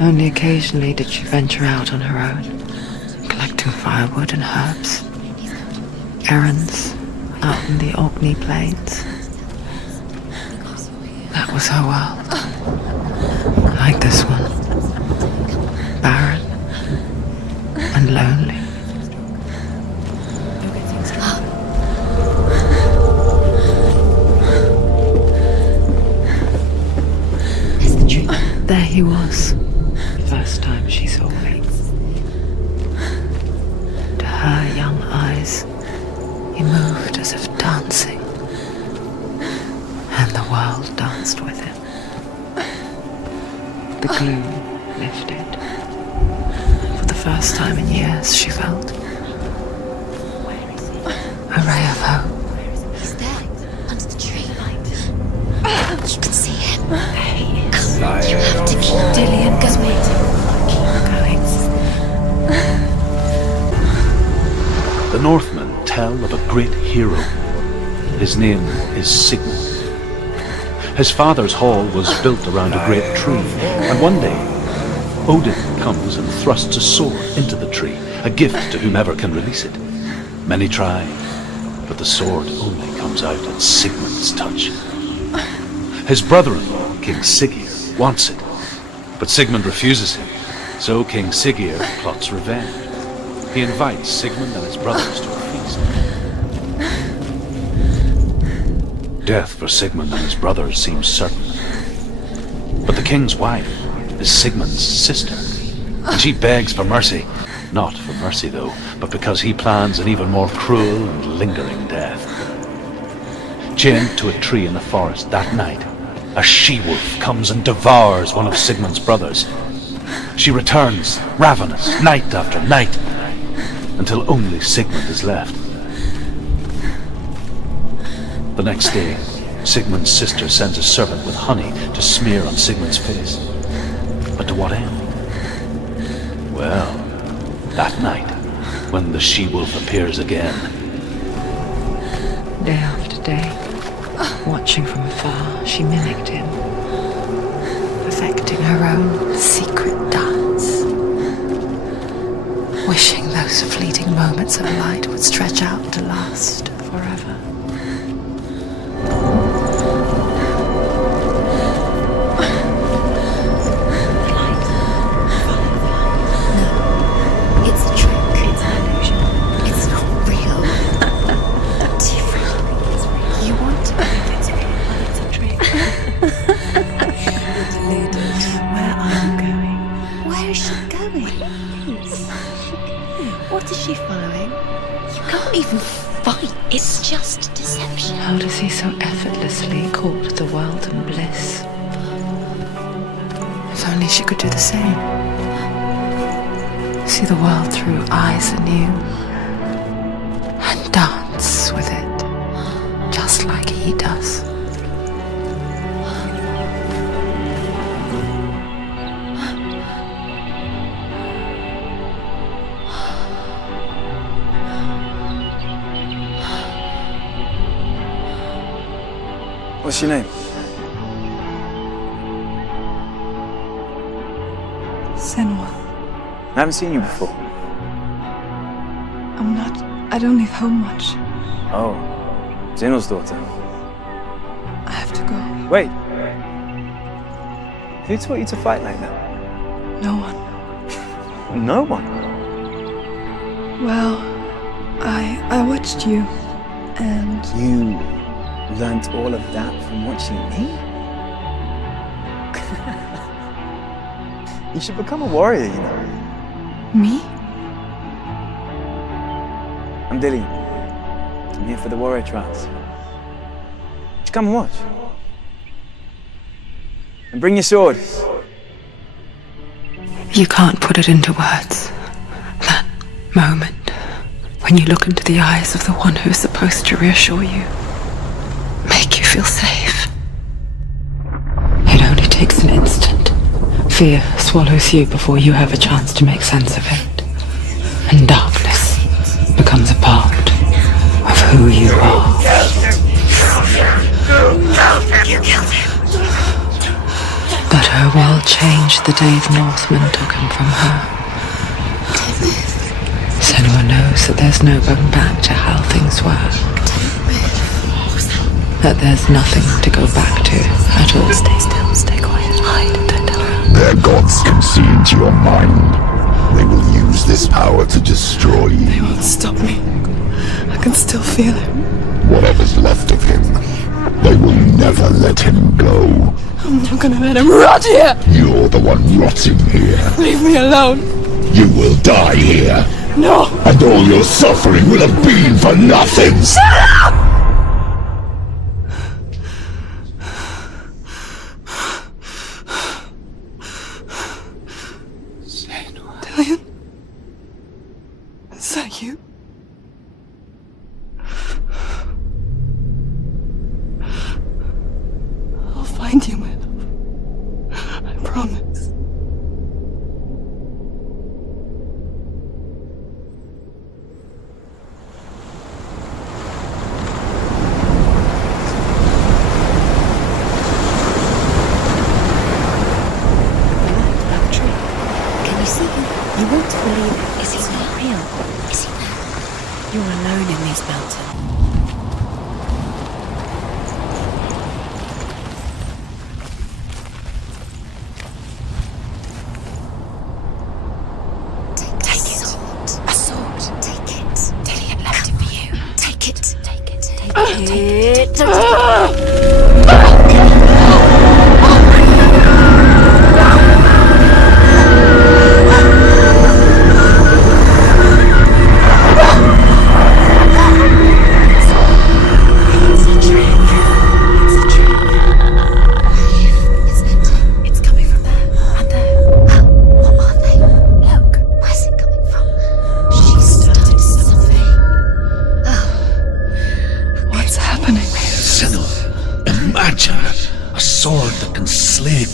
Only occasionally did she venture out on her own, collecting firewood and herbs. Errands out in the Orkney Plains. That was her world. Like this one. Barren and lonely. There he was. First time she saw me. To her young eyes, he moved as if dancing. And the world danced with him. The gloom lifted. For the first time in years, she felt a ray of hope. He's there, under the tree light. You can see him. There he is. You have to keep Dillian. Go wait. The Northmen tell of a great hero. His name is Sigmund. His father's hall was built around a great tree, and one day Odin comes and thrusts a sword into the tree, a gift to whomever can release it. Many try, but the sword only comes out at Sigmund's touch. His brother-in-law, King Siggeir, wants it, but Sigmund refuses him, so King Siggeir plots revenge. He invites Sigmund and his brothers to a feast. Death for Sigmund and his brothers seems certain. But the king's wife is Sigmund's sister, and she begs for mercy. Not for mercy, though, but because he plans an even more cruel and lingering death. Chained to a tree in the forest that night, a she-wolf comes and devours one of Sigmund's brothers. She returns, ravenous, night after night, until only Sigmund is left. The next day, Sigmund's sister sends a servant with honey to smear on Sigmund's face. But to what end? Well, that night, when the she-wolf appears again. Day after day, watching from afar, she mimicked him, perfecting her own secret dance, wishing those fleeting moments of light would stretch out to last forever. It's just deception. How does he so effortlessly court the world and bliss? If only she could do the same. See the world through eyes anew and dance with it, just like he does. What's your name? Senwa. I haven't seen you before. I don't leave home much. Oh, Zeno's daughter. I have to go. Wait. Who taught you to fight like that? No one. No one? Well, I watched you, and... You learned all of that from watching me? You should become a warrior, you know. Me? I'm Dillian. I'm here for the warrior trials. Would you come and watch? And bring your sword. You can't put it into words. That moment when you look into the eyes of the one who's supposed to reassure you, make you feel safe. It only takes an instant. Fear swallows you before you have a chance to make sense of it. And darkness becomes a part of who you are. You killed him. But her world changed the day the Northmen took him from her. Senua knows that there's no going back to how things were. That there's nothing to go back to at all. Stay still, stay quiet, hide, don't tell her. Their gods can see into your mind. They will use this power to destroy you. They won't stop me. I can still feel him. Whatever's left of him, they will never let him go. I'm not gonna let him rot here! You're the one rotting here. Leave me alone! You will die here. No! And all your suffering will have been for nothing. Shut up! Dillian? Is that you? I'll find you, my love. I promise. Can you see him? You want to believe it. Is he not real? Is he not? You're alone in these mountains. Take it. A sword. Take it. Dillian left it for you. Take it. Take it. Take it.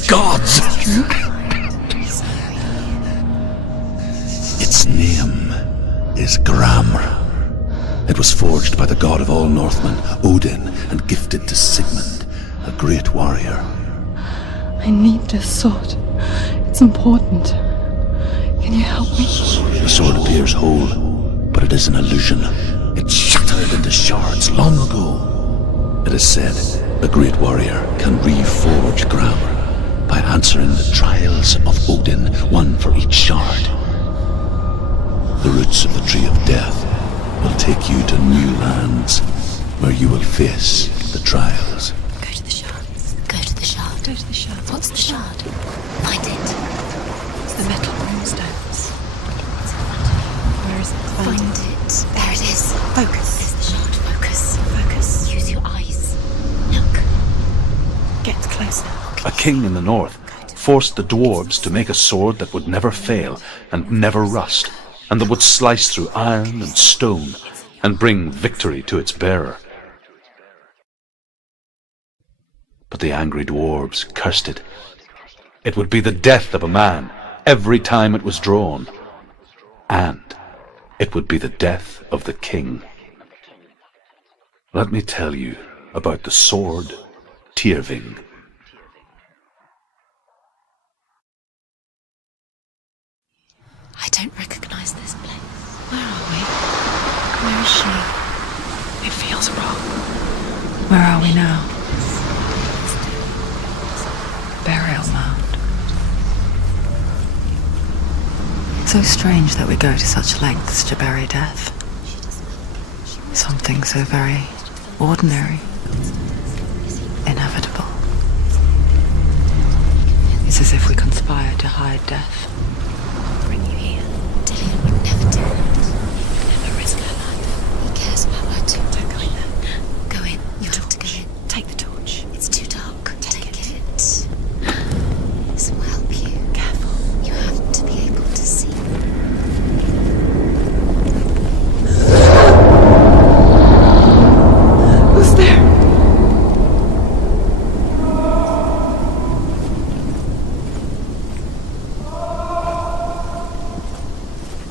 gods! Its name is Gramr. It was forged by the god of all Northmen, Odin, and gifted to Sigmund, a great warrior. I need this sword. It's important. Can you help me? The sword appears whole, but it is an illusion. It shattered into shards long ago. It is said a great warrior can reforge Gramr by answering the trials of Odin, one for each shard. The roots of the Tree of Death will take you to new lands where you will face the trials. Go to the shards. Go to the shard. Go to the shard. What's the shard? Find it. It's the metal runestones. Where is it? Find it. There it is. Focus. There's the shard. Focus. Focus. Use your eyes. Look. Get closer. A king in the north forced the dwarves to make a sword that would never fail and never rust, and that would slice through iron and stone and bring victory to its bearer. But the angry dwarves cursed it. It would be the death of a man every time it was drawn, and it would be the death of the king. Let me tell you about the sword Tyrving. I don't recognize this place. Where are we? Where is she? It feels wrong. Where are we now? Burial mound. So strange that we go to such lengths to bury death. Something so very ordinary, inevitable. It's as if we conspire to hide death. Bring you here. Dillian would never do that. Never risk her life. He cares about her too. Don't go in there. Go in. You have to go in. Take the torch. It's too dark. Take it. This will help you. Careful. You have to be able to see. Who's there?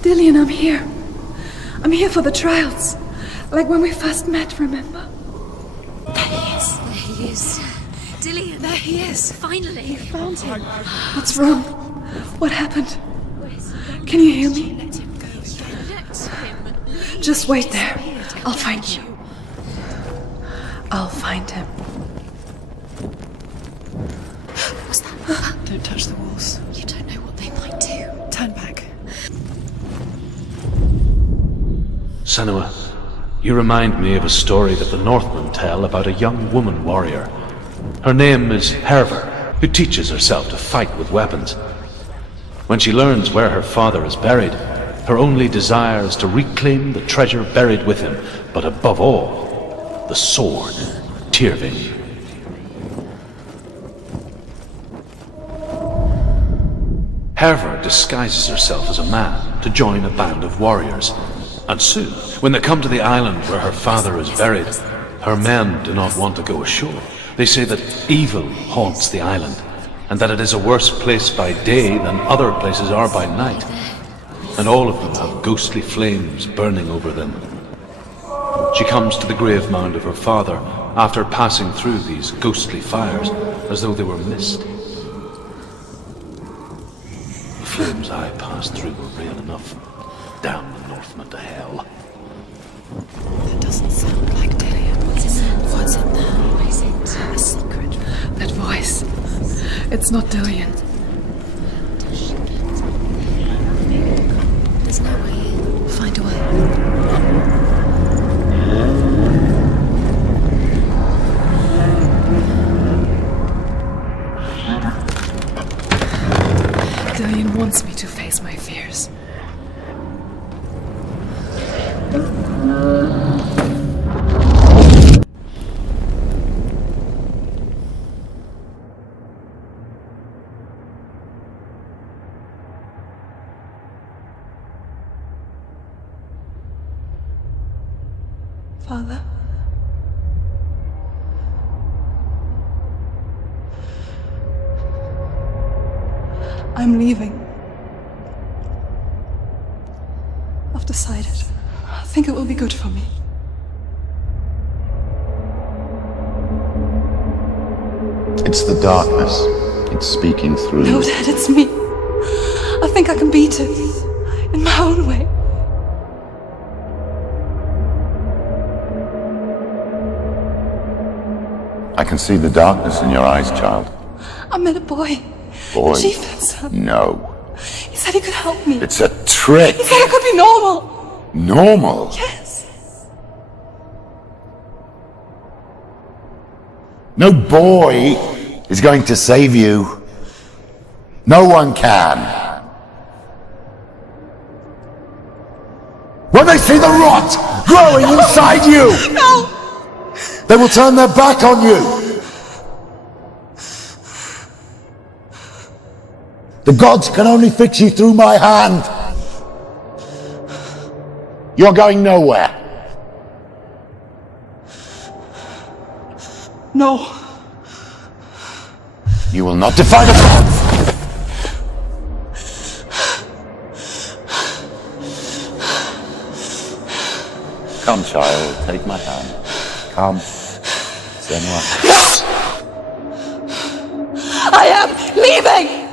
Dillian, I'm here. I'm here for the trials. Like when we first met, remember? There he is. There he is. Dillian. There he is. Finally. You found him. What's wrong? What happened? Can you hear me? Let him go. Let him. Just wait there. I'll find you. I'll find him. What's that? Don't touch the walls. You don't know what they might do. Turn back. Senua, you remind me of a story that the Northmen tell about a young woman warrior. Her name is Hervor, who teaches herself to fight with weapons. When she learns where her father is buried, her only desire is to reclaim the treasure buried with him, but above all, the sword, Tyrving. Hervor disguises herself as a man to join a band of warriors, and soon, when they come to the island where her father is buried, her men do not want to go ashore. They say that evil haunts the island, and that it is a worse place by day than other places are by night, and all of them have ghostly flames burning over them. She comes to the grave mound of her father after passing through these ghostly fires as though they were mist. The flames I passed through were real enough. Damn the Northmen to hell. That doesn't sound like Dillian. What's in there? What is it? A secret. That voice. It's not Dillian. There's no way in. Find a way. Dillian wants me to face my fears. Father? I'm leaving. I've decided. I think it will be good for me. It's the darkness. It's speaking through No, you. Dad, it's me. I think I can beat it. In my own way. I can see the darkness in your eyes, child. I met a boy. Boy. The chief and son. No. He said he could help me. It's a trick. He said I could be normal. Normal? Yes. No boy is going to save you. No one can. When they see the rot growing inside you, No! they will turn their back on you. The gods can only fix you through my hand. You're going nowhere. No. You will not defy the gods. Come, child, take my hand. Come. Senua. I am leaving!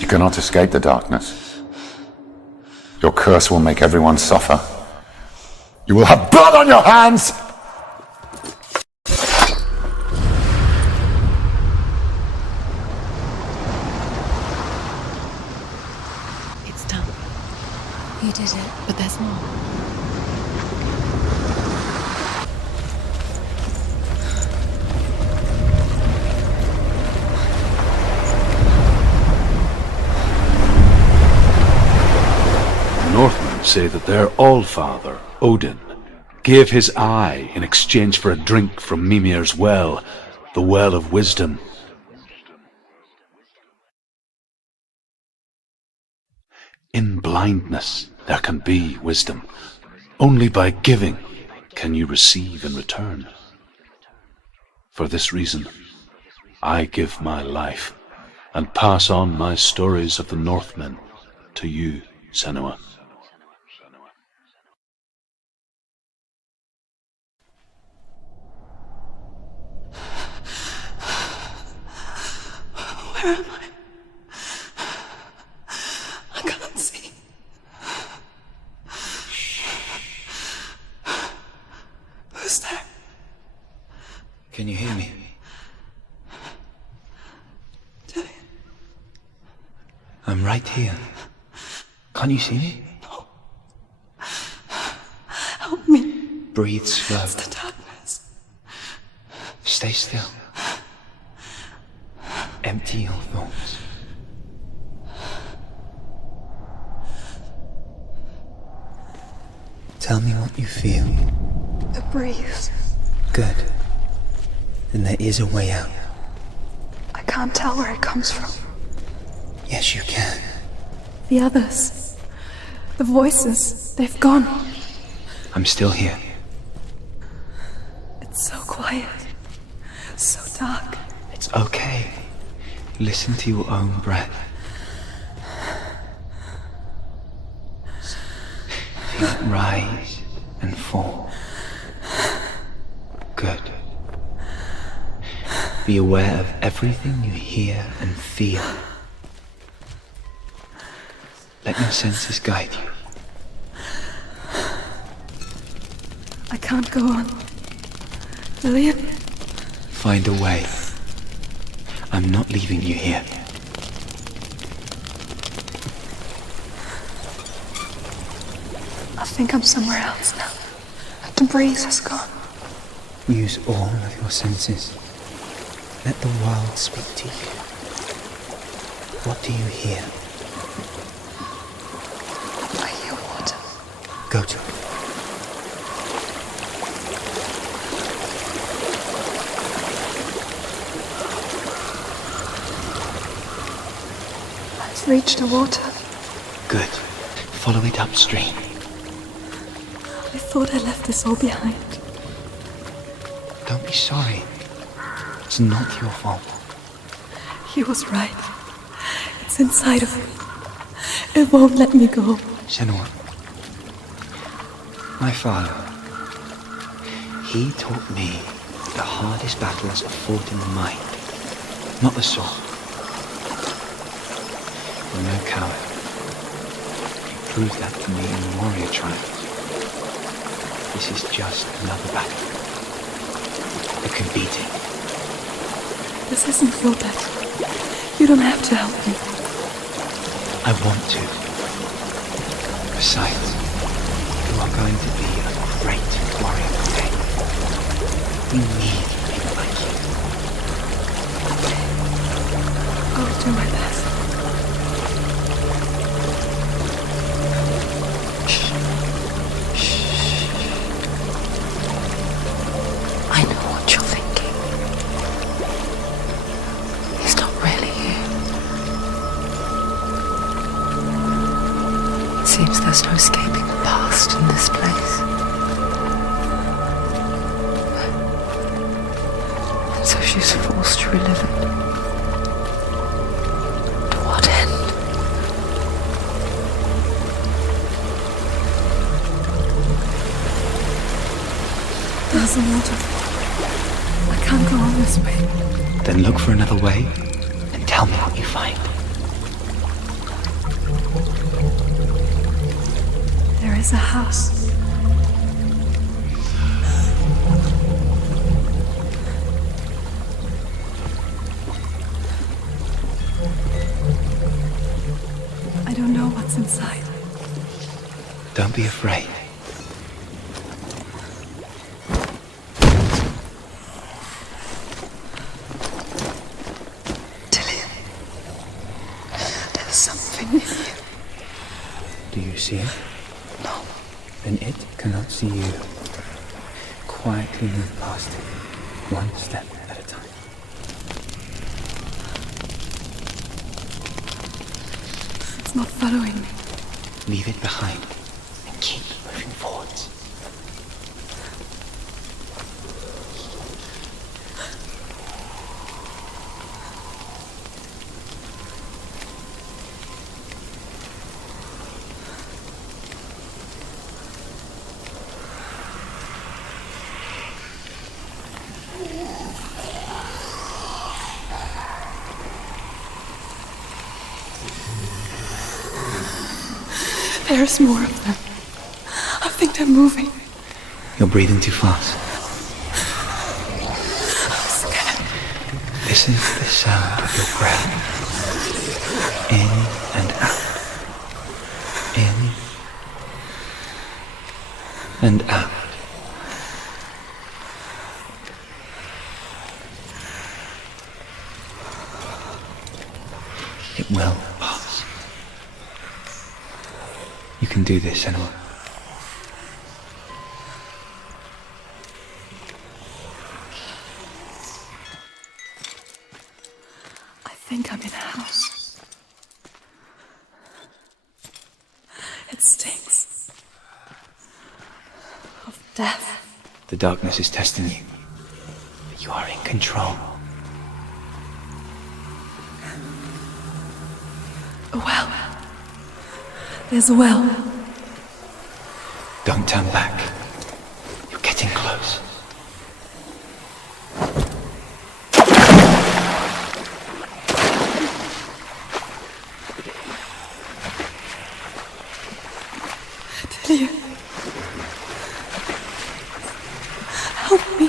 You cannot escape the darkness. Your curse will make everyone suffer. You will have blood on your hands! It's done. You did it. But there's more. Northmen say that their Allfather, Odin, gave his eye in exchange for a drink from Mimir's well, the Well of Wisdom. In blindness there can be wisdom. Only by giving can you receive in return. For this reason, I give my life and pass on my stories of the Northmen to you, Senua. Where am I? I can't see. Who's there? Can you hear me? Dillian. I'm right here. Can't you see me? No. Help me. Breathe slow. It's the darkness. Stay still. Empty your thoughts. Tell me what you feel. The breeze. Good. Then there is a way out. I can't tell where it comes from. Yes, you can. The others. The voices. They've gone. I'm still here. It's so quiet. So dark. It's okay. Listen to your own breath. Feel it rise and fall. Good. Be aware of everything you hear and feel. Let your senses guide you. I can't go on. Dillian? Find a way. I'm not leaving you here. I think I'm somewhere else now. The breeze has gone. Use all of your senses. Let the world speak to you. What do you hear? I hear water. Go to it. I've reached the water. Good. Follow it upstream. I thought I left this all behind. Don't be sorry. It's not your fault. He was right. It's inside of me. It won't let me go. Senua, my father, he taught me the hardest battles are fought in the mind, not the sword. I'm no coward. He proved that to me in the warrior trial. This is just another battle. You can beat it. This isn't your battle. You don't have to help me. I want to. Besides, you are going to be a great warrior one day. We need people like you. I'll do my best. I know what you're thinking. He's not really here. It seems there's no escaping the past in this place. And so she's forced to relive it. To what end? There's a waterfall. I can't go on this way. Then look for another way and tell me what you find. There is a house. I don't know what's inside. Don't be afraid. There's something in you. Do you see it? No. Then it cannot see you. Quietly move past it, one step at a time. It's not following me. Leave it behind and keep moving forwards. There's more of them. I think they're moving. You're breathing too fast. I'm scared. This is the sound of your breath. In and out. In and out. It will pass. You can do this, Senua. I think I'm in a house. It stinks. Of death. The darkness is testing you. You are in control. A well. There's a well. Don't turn back. You're getting close. Delia. Help me.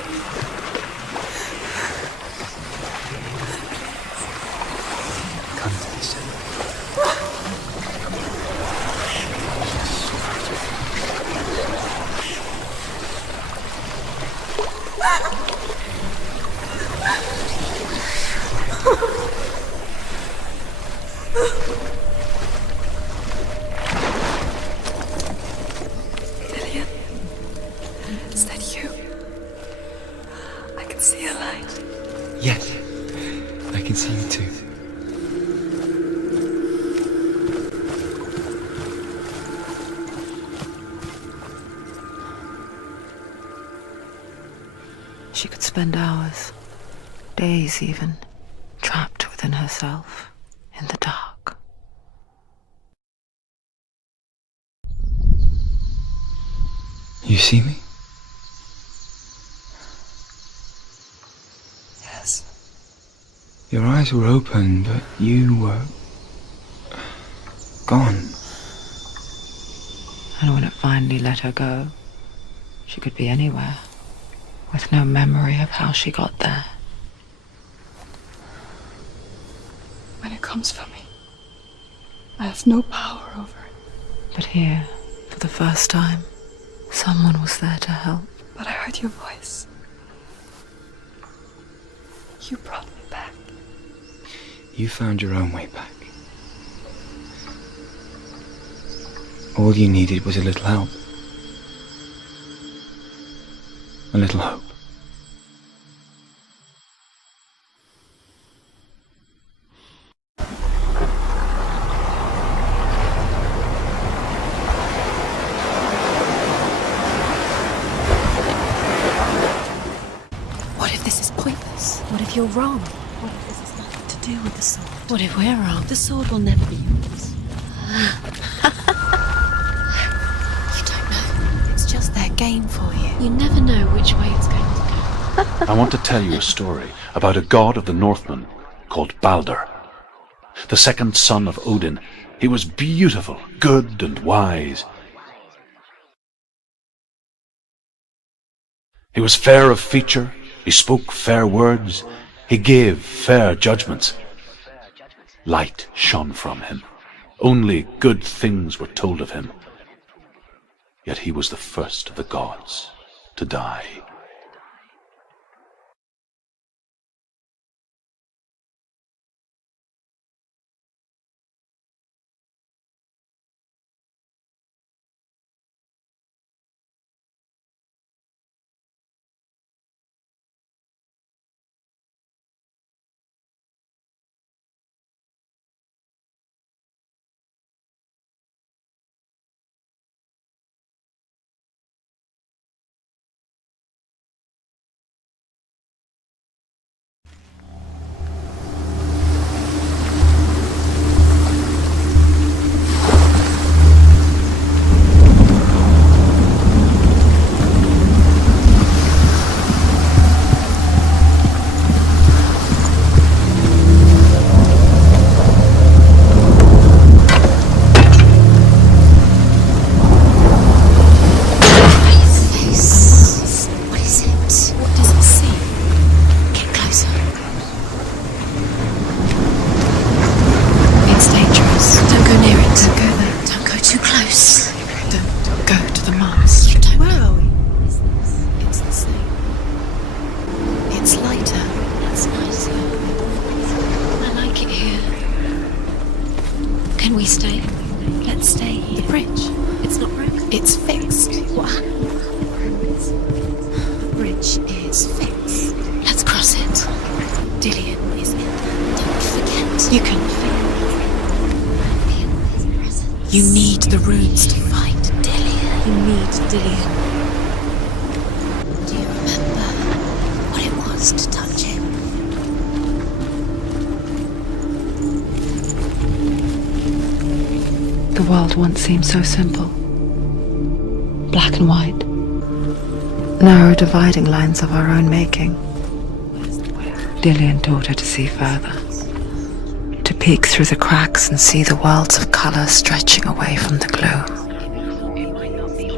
Come to me, Senua. Lillian, is that you? I can see a light. Yes, I can see you too. She could spend hours, days even, trapped with within herself, in the dark. You see me? Yes. Your eyes were open, but you were gone. And when it finally let her go, she could be anywhere, with no memory of how she got there. When it comes for me, I have no power over it. But here, for the first time, someone was there to help. But I heard your voice. You brought me back. You found your own way back. All you needed was a little help. A little hope. What if this is pointless? What if you're wrong? What if this has nothing to do with the sword? What if we're wrong? The sword will never be yours. You don't know. It's just their game for you. You never know which way it's going to go. I want to tell you a story about a god of the Northmen called Balder. The second son of Odin. He was beautiful, good and wise. He was fair of feature, he spoke fair words, he gave fair judgments. Light shone from him. Only good things were told of him. Yet he was the first of the gods to die. Can we stay? Let's stay here. The bridge. It's not broken. It's fixed. What happened? The bridge is fixed. Let's cross it. Dillion is in there. Don't forget. You can feel his presence. You need the runes to find Dillion. You need Dillion. Do you remember what it was to touch him? The world once seemed so simple. Black and white. Narrow dividing lines of our own making. Dillion taught her to see further. To peek through the cracks and see the worlds of colour stretching away from the gloom.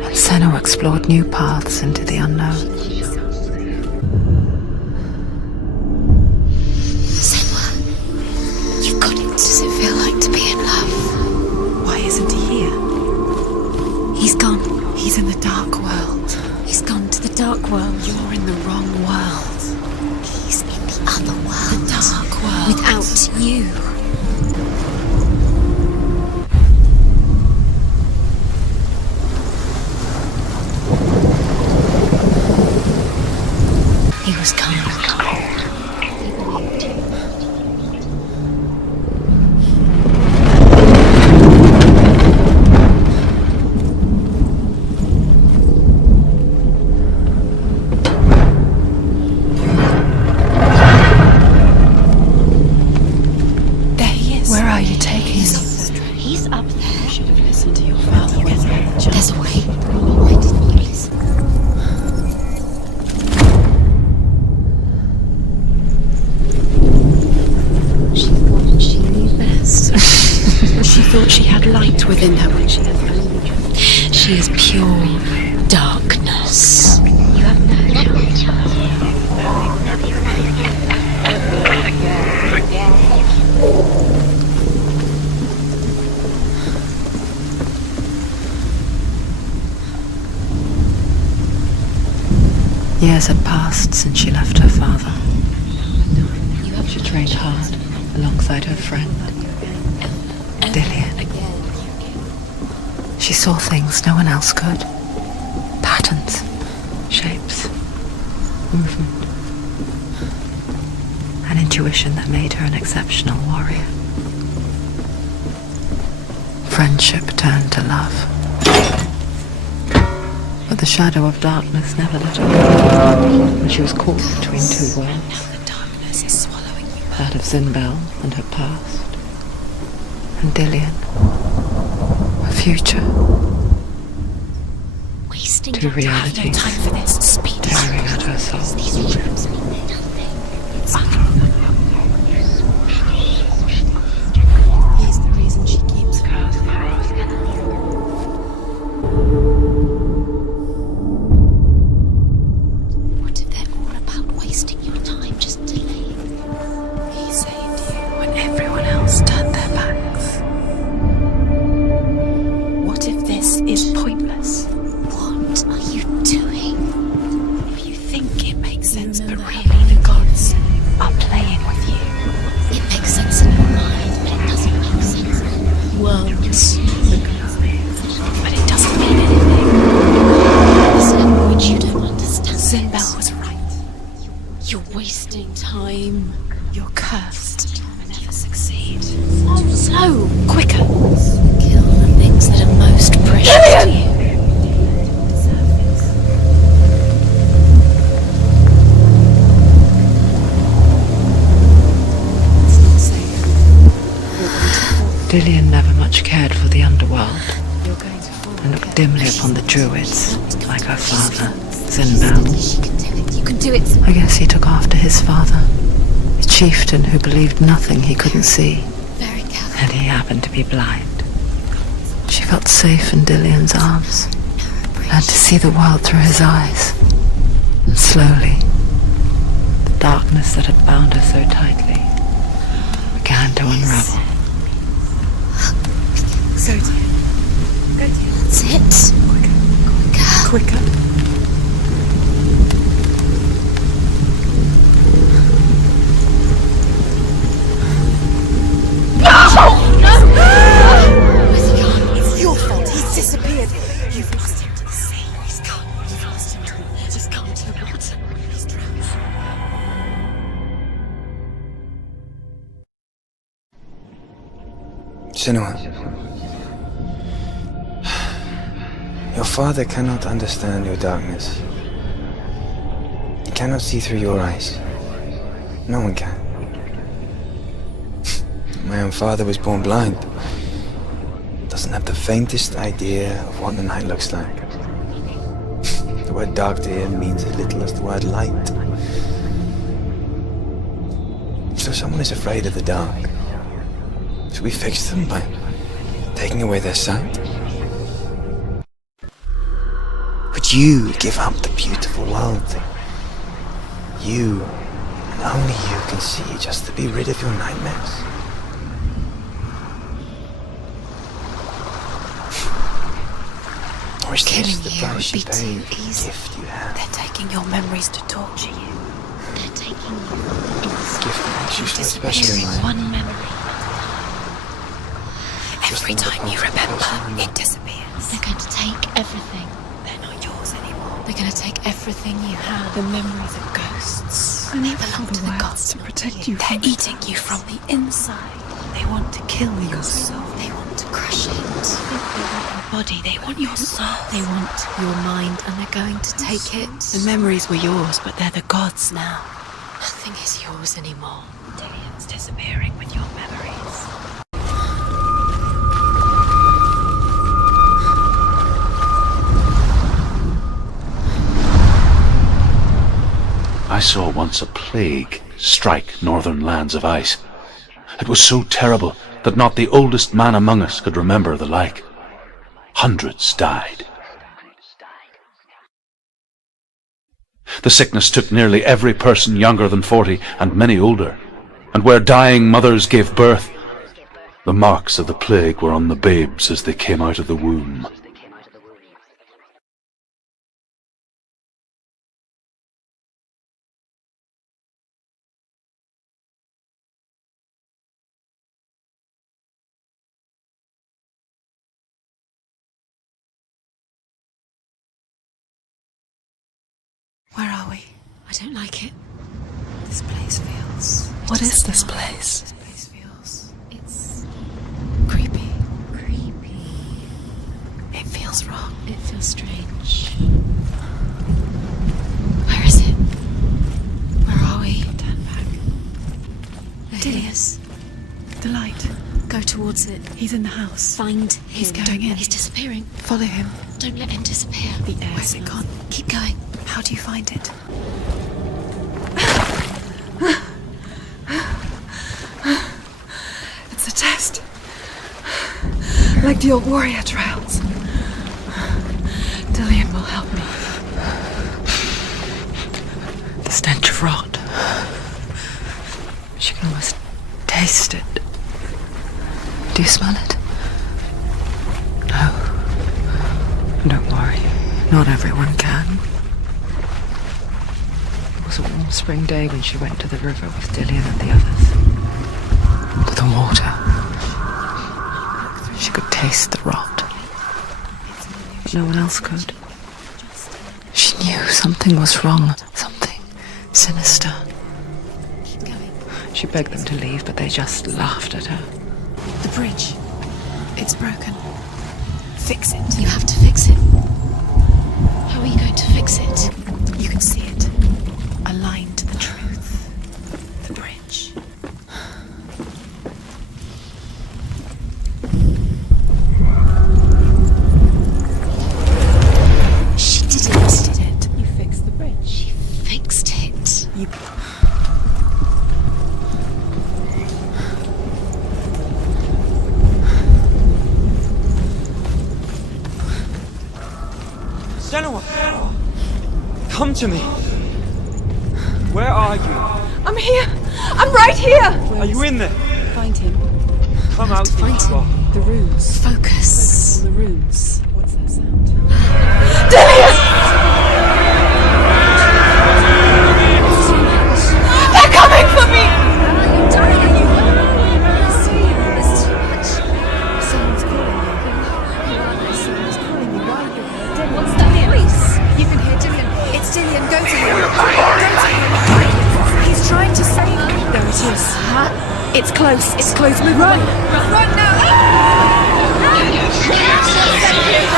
And Senua explored new paths into the unknown. Senua, you've got it. Does it feel like to be in love? Why isn't he here? He's gone. He's in the dark world. He's gone to the dark world. You're in the wrong world. He's in the other world. The dark world. Without you. He was cold. within her when she has no. She is pure darkness. You have no Years had passed since she left her father. She trained hard alongside her friend, Dillian. She saw things no one else could. Patterns, shapes, movement. An intuition that made her an exceptional warrior. Friendship turned to love. But the shadow of darkness never let her go, and she was caught between two worlds. That of Zinbel and her past, and Dillian, her future. Wasting Two realities no time for this. Speed. tearing at her soul. These rooms mean nothing. He's the reason she keeps What if they're all about wasting your time, just delaying? He saved you when everyone else turned their backs. What if this is pointless? What are you doing? If you think it makes sense, but really the gods are playing with you. It makes sense in your mind, but it doesn't make sense. Worlds. But it doesn't mean anything. This language you don't understand. Zinbel was right. You're wasting time. You're cursed. You'll never succeed. Slow, quicker. Kill the things that are most precious to you. Dillian never much cared for the underworld, and looked dimly upon the druids, like her father, Zinbel. You can do it. I guess he took after his father, a chieftain who believed nothing he couldn't see, Very careful. and he happened to be blind. She felt safe in Dillian's arms, learned to see the world through his eyes, and slowly, the darkness that had bound her so tightly began to unravel. Go to it. That's it. Quicker. It's your fault. He's disappeared. You've lost him to the sea. He's gone. You've lost him to the... Just come to the water. He's drowned. Senua, your father cannot understand your darkness. He cannot see through your eyes. No one can. My own father was born blind. Doesn't have the faintest idea of what the night looks like. The word dark to him means as little as the word light. So someone is afraid of the dark. Should we fix them by taking away their sight? Would you give up the beautiful world that you, and only you, can see just to be rid of your nightmares? Or is this the price you pay for the gift you have? They're taking your memories to torture you. They're taking you Gift that makes you so special in life. one memory. Every time you remember, it disappears. They're going to take everything. They're not yours anymore. They're going to take everything you have. The memories of ghosts. They belong to the gods to protect you. They're eating you from the inside. They want to kill your soul. They want to crush it. They want your body. They want your soul. They want your mind, and they're going to take it. The memories were yours, but they're the gods now. Nothing is yours anymore. Dillian's disappearing with your memories. I saw once a plague strike northern lands of ice, It was so terrible that not the oldest man among us could remember the like. Hundreds died. The sickness took nearly every person younger than 40 and many older, and where dying mothers gave birth, the marks of the plague were on the babes as they came out of the womb. Where are we? I don't like it. This place feels... What is this place? This place feels... It's... creepy. Creepy. It feels wrong. It feels strange. Where is it? Where are we? Turn back. Dilius. The light. Go towards it. He's in the house. Find him. He's going in. He's disappearing. Follow him. Don't let him disappear. The air. Where's it gone? Keep going. How do you find it? It's a test. Like the old warrior trials. Dillian will help me. The stench of rot. She can almost taste it. Do you smell it? No. Don't worry. Not everyone can. It was a warm spring day when she went to the river with Dillian and the others. To the water. She could taste the rot. No one else could. She knew something was wrong. Something sinister. She begged them to leave, but they just laughed at her. The bridge. It's broken. Fix it. You have to fix it. How are you going to fix it? You can see it. Aligned to the truth. The bridge. She did it. You fixed the bridge. She fixed it. You... Senua! Come to me! Where are you? I'm here! I'm right here! Are you in there? Find him. Come out if find you are. The runes. Focus. The runes. What's that sound? Dillian! They're coming for me! Someone's calling you. Someone's calling you. Why are you here? What's that voice? You can hear Dillian. It's Dillian. Go to him. Go to him. He's trying to save you. There it is. It's close. It's close. Move. Run. Run now.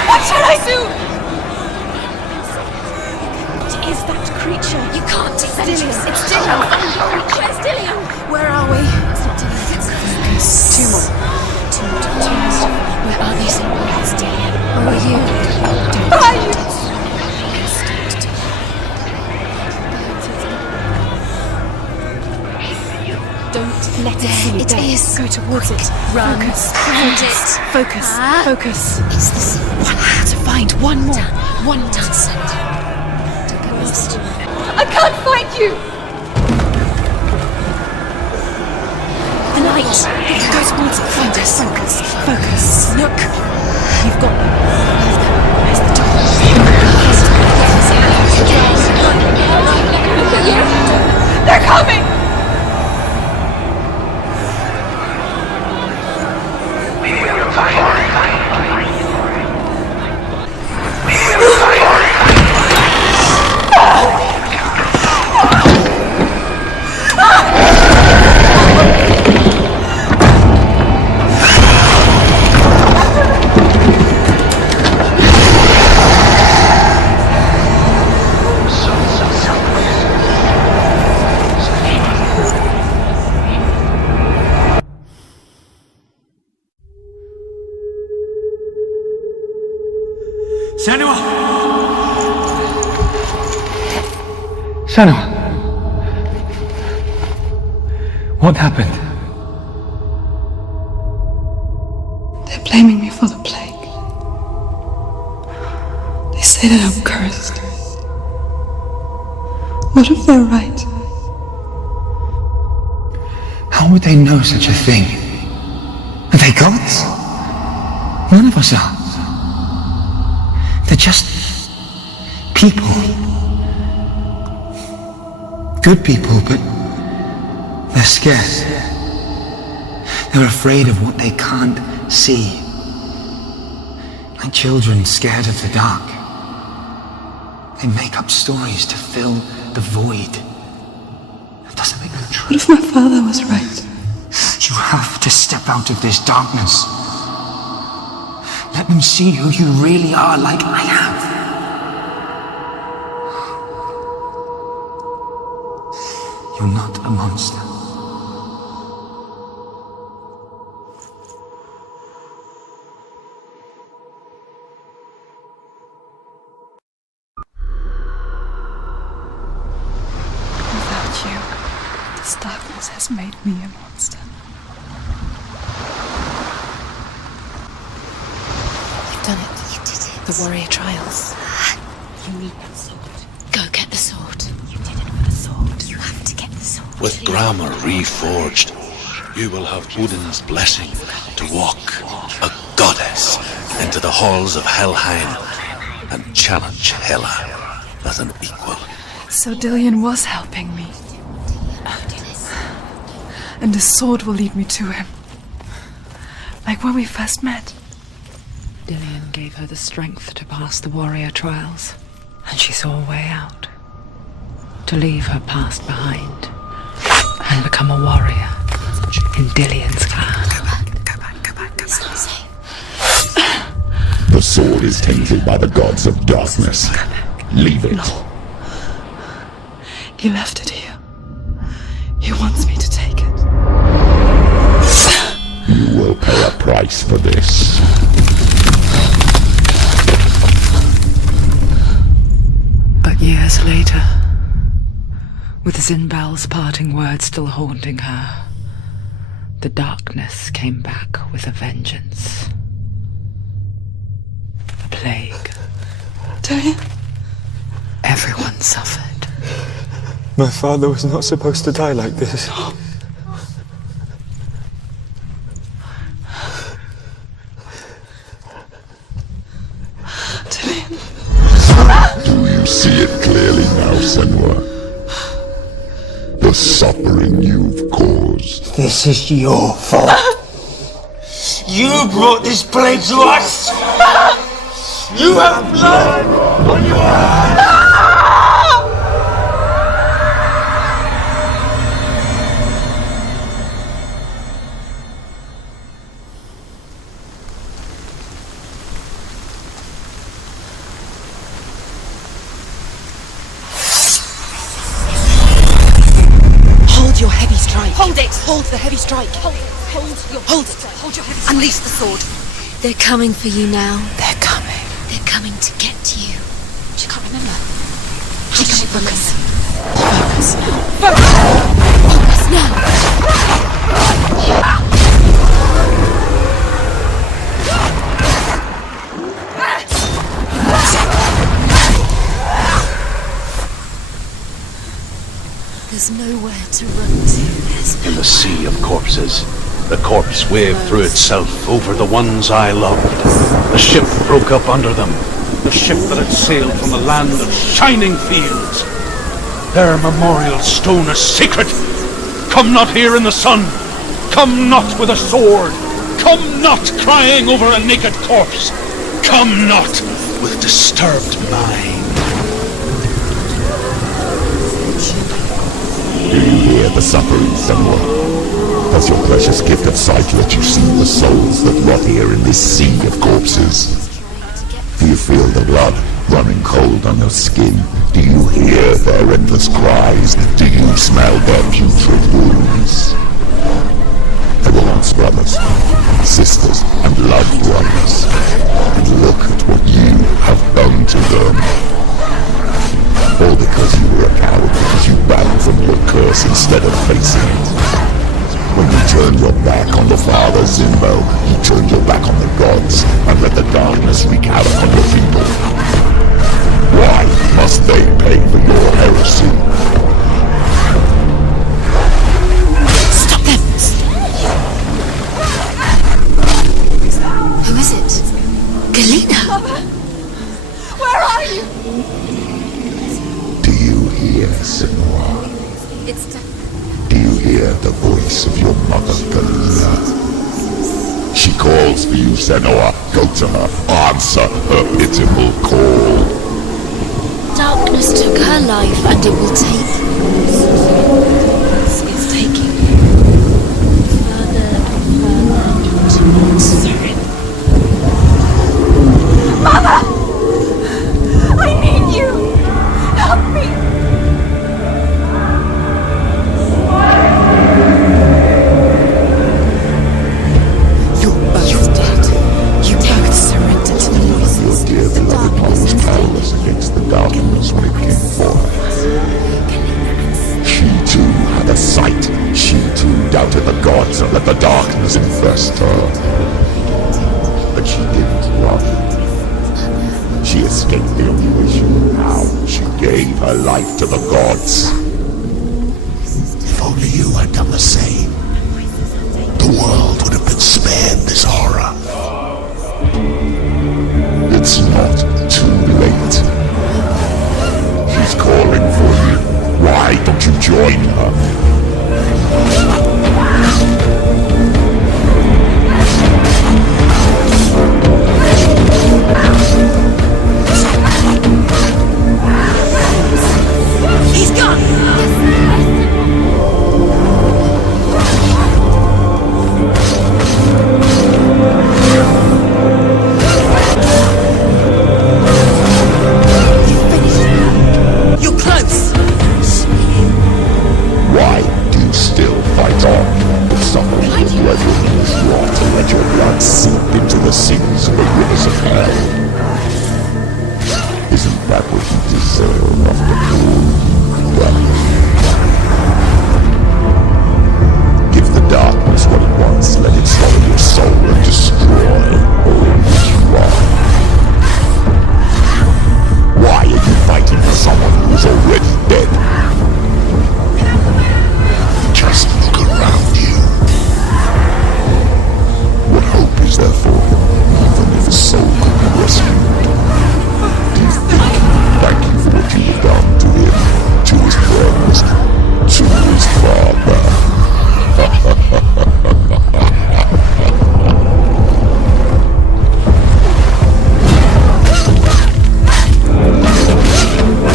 What should I do? What is that creature? You can't defend Dillian. yourself. It's Dillian. Where's Dillian? Where are we? It's not Dillian. It's Two more. Where are these? Where's Dillian? Who are you? Who are you? Don't let it see you. It is. Go towards it. Run. Focus. Find it. Focus. Focus. It's the sea. One more to find. One more. One more. Don't send. Don't get lost. I can't find you. The light. Go towards it. Focus. Focus. Focus. Look. You've got them. Where's the door? They're coming. Senua! Senua! What happened? blaming me for the plague. They say that I'm cursed. What if they're right? How would they know such a thing? Are they gods? None of us are. They're just people. Good people, but they're scared. They're afraid of what they can't see. Like children scared of the dark. They make up stories to fill the void. That doesn't make them true. What if my father was right? You have to step out of this darkness. Let them see who you really are, like I have. You're not a monster. Without you, this darkness has made me a monster. You've done it. You did it. The warrior trials. You need that sword. Go get the sword. You did it for the sword. You have to get the sword. With grammar reforged, you will have Odin's blessing to walk, a goddess, into the halls of Helheim and challenge Hela as an equal. So Dillion was helping me. And the sword will lead me to him. Like when we first met. Dillion gave her the strength to pass the warrior trials, and she saw a way out. To leave her past behind and become a warrior in Dillion's clan. Go back. The sword is tainted by the gods of darkness. Leave it. No. He left it here. He wants me to take it. You will pay a price for this. But years later, with Zinbal's parting words still haunting her, the darkness came back with a vengeance. A plague. Dillion? Everyone suffered. My father was not supposed to die like this. Do you see it clearly now, Senua? The suffering you've caused. This is your fault. You brought this plague to us! You have blood on your hands! Hold your heavy strike. Hold it! Hold the heavy strike. Hold it. Hold your heavy strike. Unleash the sword. They're coming for you now. They're coming. They're coming to get you. She can't remember. She can't focus. Focus now. There's nowhere to run to. In the sea of corpses, the corpse waved through itself over the ones I loved. The ship broke up under them. The ship that had sailed from a land of shining fields. Their memorial stone is sacred. Come not here in the sun. Come not with a sword. Come not crying over a naked corpse. Come not with disturbed mind. Do you hear the suffering, Senua? Does your precious gift of sight let you see the souls that rot here in this sea of corpses? Do you feel the blood running cold on your skin? Do you hear their endless cries? Do you smell their putrid wounds? They were once brothers, sisters, and loved ones. And look at what you have done to them. All because you were a coward, because you ran from your curse instead of facing it. When you turned your back on the Father Zimbo. You turned your back on the gods and let the darkness wreak havoc on your people. Why must they pay for your heresy? Stop them! Who is it? Galena? Mother, where are you? Do you hear, Senua? It's definitely. Do you hear the voice of your mother, Galena? She calls for you, Senua. Go to her. Answer her pitiful call. Darkness took her life and it will take It's taking you further and further into Saren. Mother! I need you! Help me! You're both dead. You both surrendered to the voices. Your dear beloved mother was powerless against the darkness when it came for her. She too had a sight. She too doubted the gods and let the darkness infest her. But she didn't run. She escaped the only way she knew how. She gave her life to the gods. If only you had done the same, the world would have been spared this horror. It's not too late. She's calling for you. Why don't you join her? He's gone! You're close! Why do you still fight on? The suffering of your brethren is wrong to let your blood seep into the seas of the rivers of hell. Isn't that what you deserve after all? Well, give the darkness what it wants, let it swallow your soul and destroy all that you are. Why are you fighting for someone who is already dead? Just look around you. What hope is there for him, even if his soul could be rescued? Do you think he would thank you for what you have done to him, to his friends, to his father?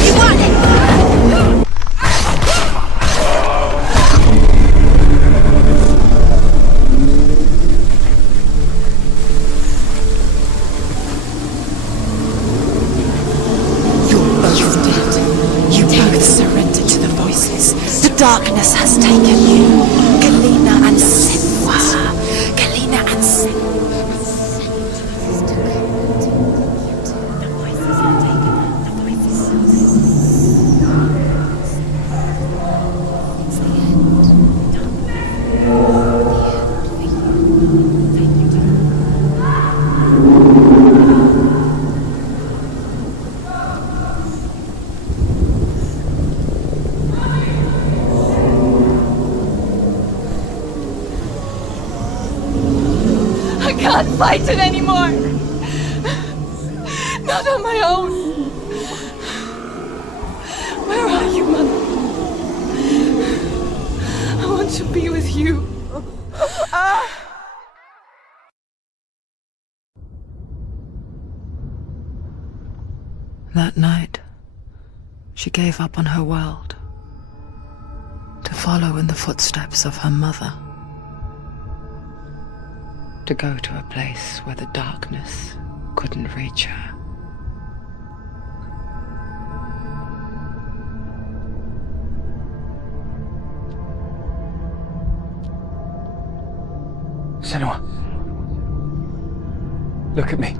You want it! You're both dead. You both surrendered to the voices. The darkness has taken you. Galena and Senua. Galena and Senua. I can't fight it anymore! Not on my own! Where are you, Mother? I want to be with you. That night, she gave up on her world to follow in the footsteps of her mother, to go to a place where the darkness couldn't reach her. Senua, look at me.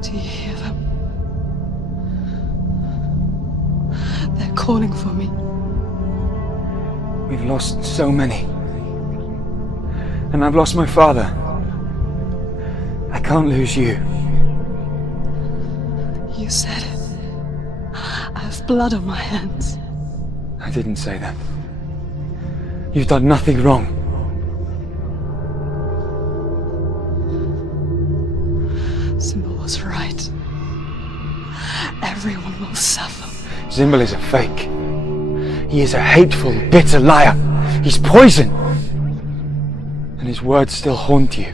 Do you hear them? They're calling for me. We've lost so many. And I've lost my father. I can't lose you. You said it. I have blood on my hands. I didn't say that. You've done nothing wrong. Symbol was right. Everyone will suffer. Symbol is a fake. He is a hateful, bitter liar. He's poison. And his words still haunt you.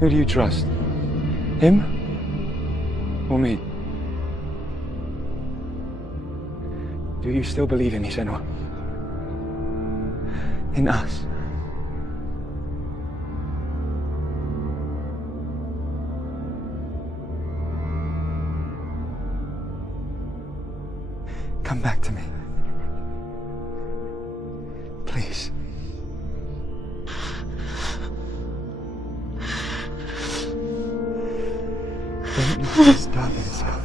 Who do you trust? Him? Or me? Do you still believe in me, Senua? In us? Come back to me. Please. Don't let this darkness come.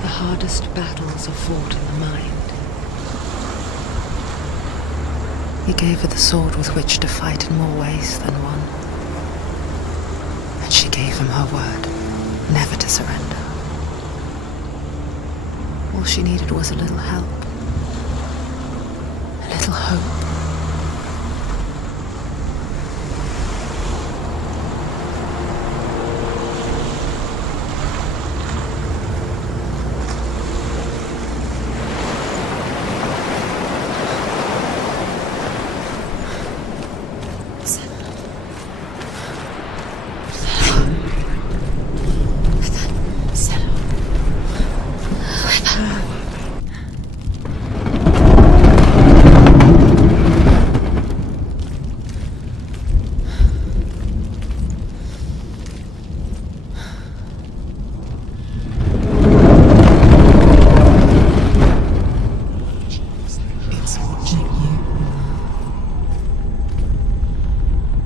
The hardest battles are fought in the mind. He gave her the sword with which to fight in more ways than one. And she gave him her word, never to surrender. All she needed was a little help, a little hope.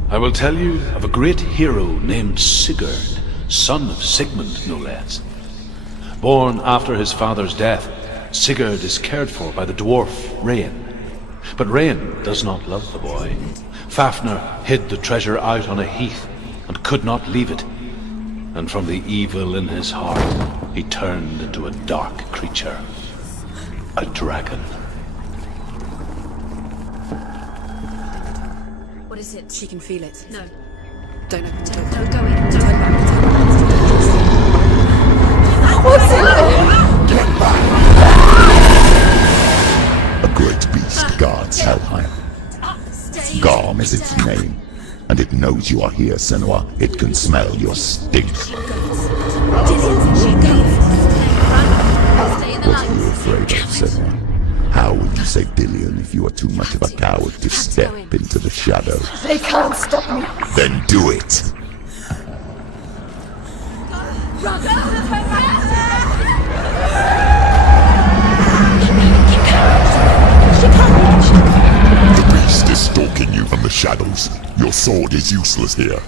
I will tell you of a great hero named Sigurd, son of Sigmund, no less. Born after his father's death, Sigurd is cared for by the dwarf Rain. But Rain does not love the boy. Fafnir hid the treasure out on a heath and could not leave it. And from the evil in his heart, he turned into a dark creature, a dragon. What is it? She can feel it. No. Don't open the door. No, go in. Turn back. What's it? Get back! A great beast guards Helheim. Garm is its name, and it knows you are here, Senua. It can smell your stink. What are you afraid of, Senua? How will you save Dillion if you are too much of a coward to step into the shadow? They can't stop me. Then do it! The beast is stalking you from the shadows. Your sword is useless here.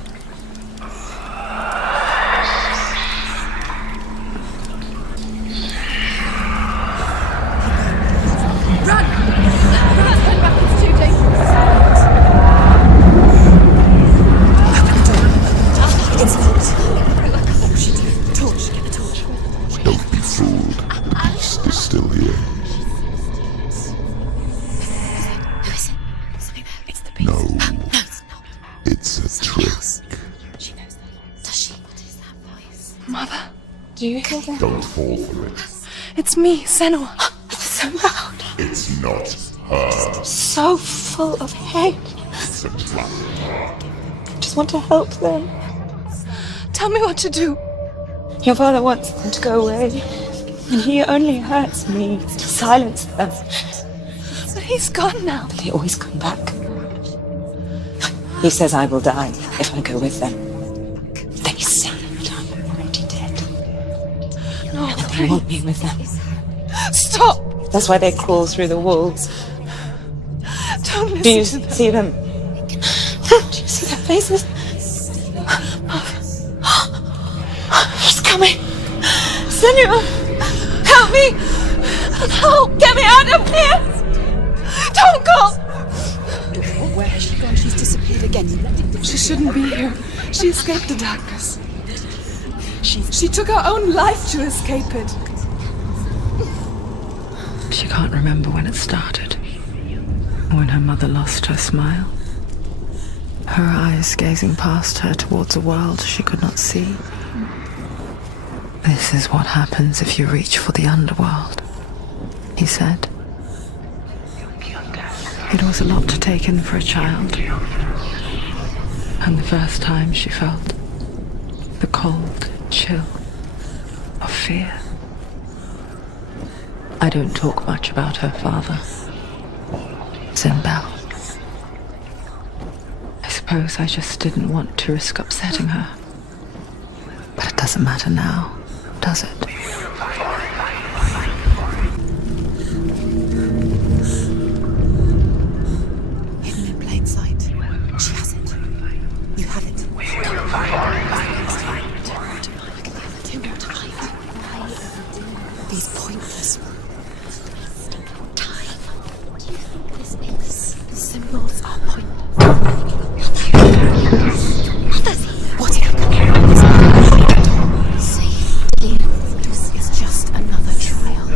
Don't be fooled. The beast is still here. No. It's a trick. She knows that. Does she? What is that voice? Mother, do you hear that? Don't fall for it. It's me, Senua. It's so loud. It's not her. So full of hate. It's a trap. I just want to help them. Tell me what to do. Your father wants them to go away. And he only hurts me to silence them. But he's gone now. They always come back. He says I will die if I go with them. They say that I'm already dead. They want me with them. Stop! That's why they crawl through the walls. Don't listen Do you to them. see them? Do you see their faces? He's coming! Senua! Help me! Help! Get me out of here! Don't go! Where has she gone? She's disappeared again. She shouldn't be here. She escaped the darkness. She took her own life to escape it. She can't remember when it started, when her mother lost her smile, her eyes gazing past her towards a world she could not see. This is what happens if you reach for the underworld, he said. It was a lot to take in for a child, and the first time she felt the cold chill of fear. I don't talk much about her father, Zinbel. I suppose I just didn't want to risk upsetting her. But it doesn't matter now, does it? Hidden in plain sight. She has it. You have it. These pointless time. What do you think this is? The symbols are pointless. What happened? See, this is just another trial.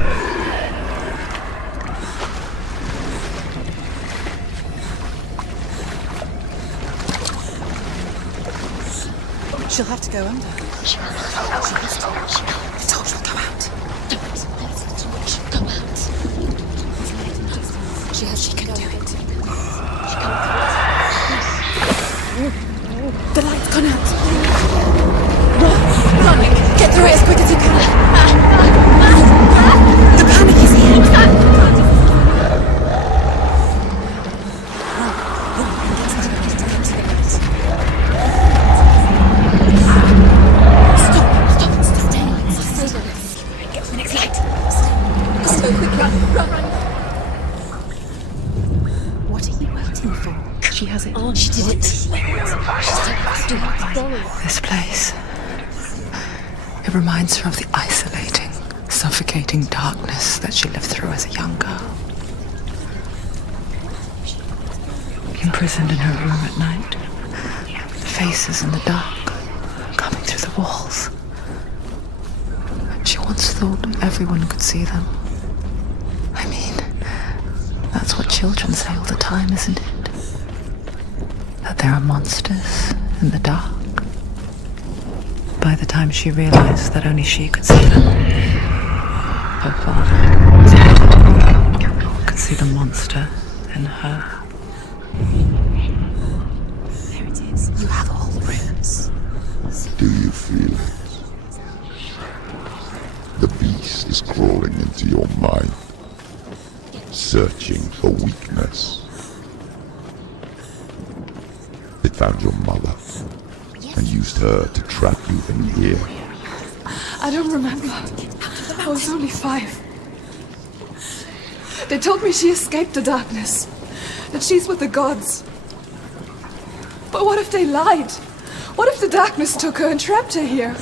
She'll have to go under. She has to. The torch will go out. Don't let the torch go out. She can do it. The light's gone out. Run! Get through it as quick as you can. The panic is here. What are you waiting for? She has it. She did it. This place. It reminds her of the isolating, suffocating darkness that she lived through as a young girl. Imprisoned in her room at night. Faces in the dark, coming through the walls. She once thought everyone could see them. I mean, that's what children say all the time, isn't it? That there are monsters in the dark. By the time she realized that only she could see them, her father could see the monster in her. There it is. You have all the rooms. Do you feel it? The beast is crawling into your mind, searching for weakness. It found your mother and used her to trap you in here. I don't remember. I was only 5. They told me she escaped the darkness, that she's with the gods. But what if they lied? What if the darkness took her and trapped her here?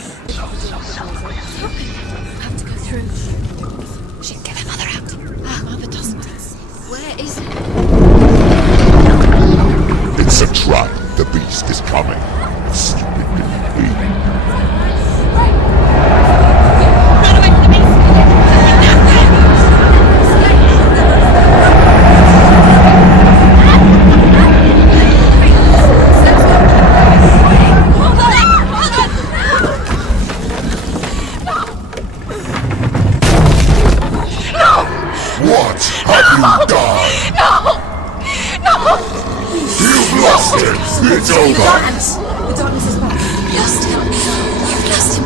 She can get her mother out. Her mother doesn't exist. Where is it? It's a trap. The beast is coming. Stupid little bee. Run away from the beast! What have you done? No! You've lost it! It's over! The darkness is back. You've lost him. You've lost him.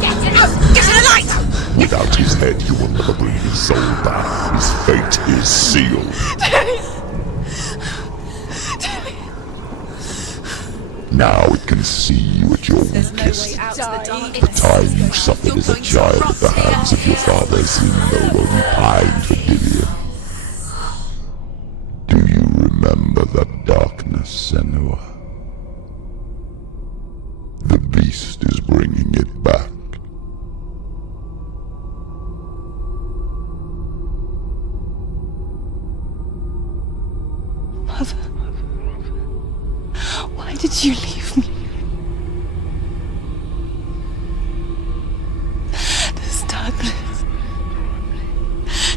Get out! Get to the light! Without his head, you will never bring his soul back. His fate is sealed. Now it can see you at your weakest. The time you suffered as a child at the hands of your fathers in no one pined for Dillion. Do you remember that darkness, Senua? The beast is bringing it back. Mother, why did you leave me? This darkness,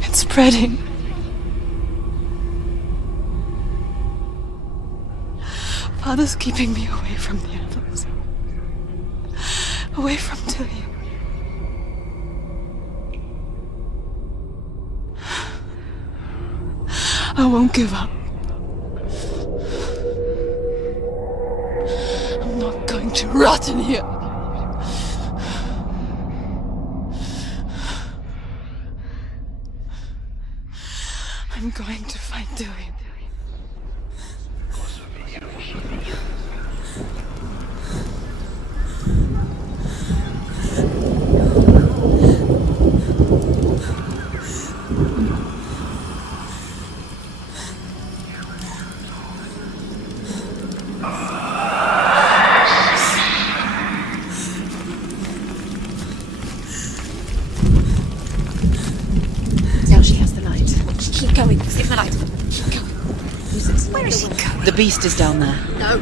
it's spreading. Father's keeping me away from the others. Away from Dillion. I won't give up. I'm not going to rot in here. I'm going to find Dillion. Now she has the light. Keep going. Give the light. Keep going. Where is she going? The beast is down there. No.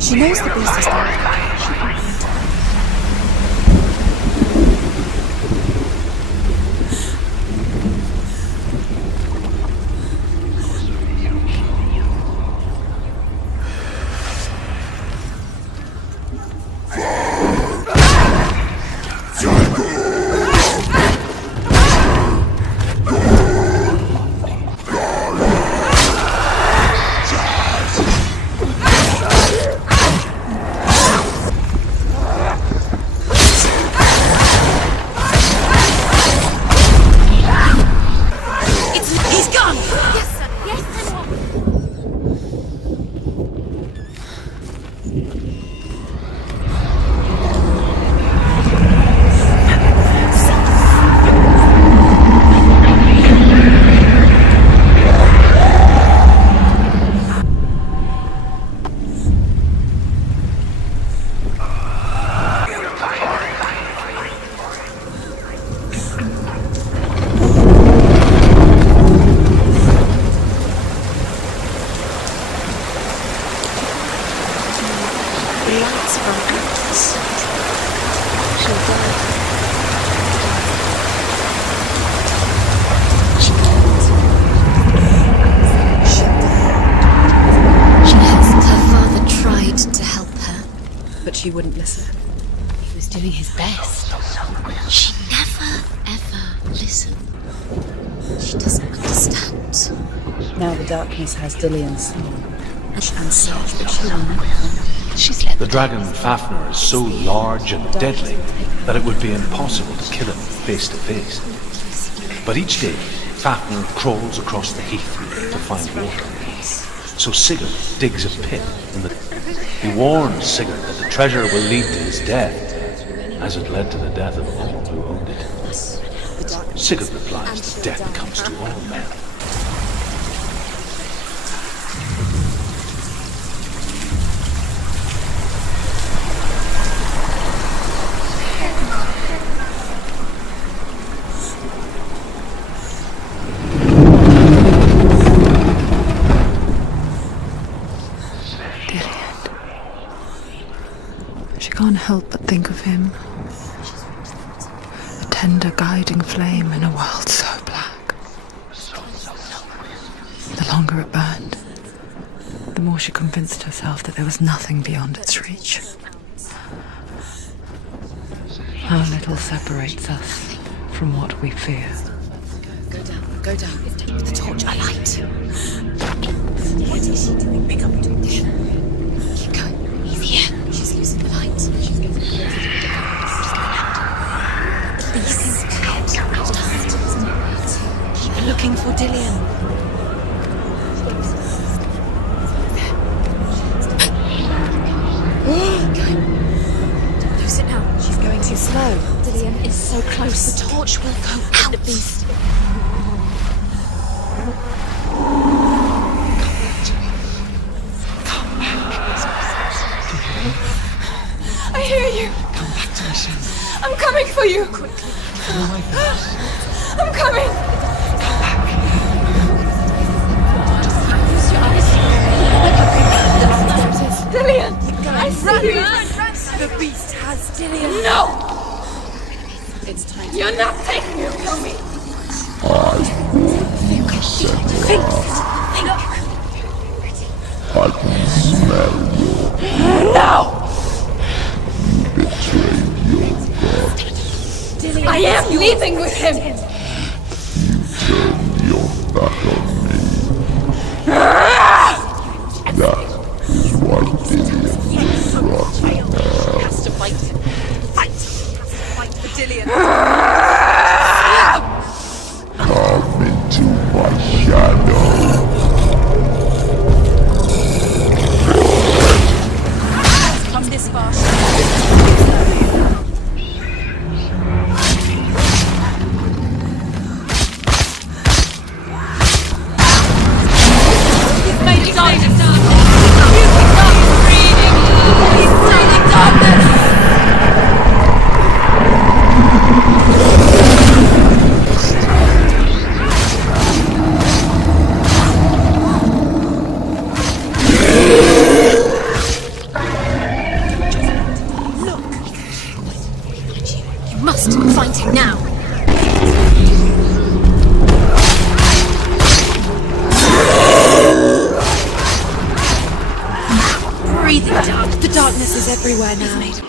She knows the beast is down there. She wouldn't listen. He was doing his best. She never, ever listened. She doesn't understand. Now the darkness has Dillion's soul. And so, but she will never. She's let The dragon Fafnir is so large and deadly that it would be impossible to kill him face to face. But each day, Fafnir crawls across the heath to find water. So Sigurd digs a pit in the... He warns Sigurd that the treasure will lead to his death, as it led to the death of all who owned it. Sigurd replies that death comes to all men. Can't help but think of him. A tender guiding flame in a world so black. The longer it burned, the more she convinced herself that there was nothing beyond its reach. How little separates us from what we fear. Go down. With the torch, a light. What is she doing? Pick up the torch. Keep going. Easier. She's losing the light. She's getting close to the darkness. She's going out. Please, keep looking for Dillion. going too slow. Dillian is so close. The torch will go out. The beast. I hear you. Come back to me soon. I'm coming for you. Quickly. Come away from us. I'm coming. Come back. Use your eyes. Dillian, I see you. The beast has Dillian. No! It's time. You're not taking it from me. Think. I can smell your No! betrayed your god. Dillian, I am leaving with him. Turn your back on me. That is why Dillian is rotting now. has to fight. Fight. Fight for Dillian. Come into my shadow. Come this far. He's made it dark. He's breathing. He's breathing darkness. You must find him now. Breathing dark. The darkness is everywhere now.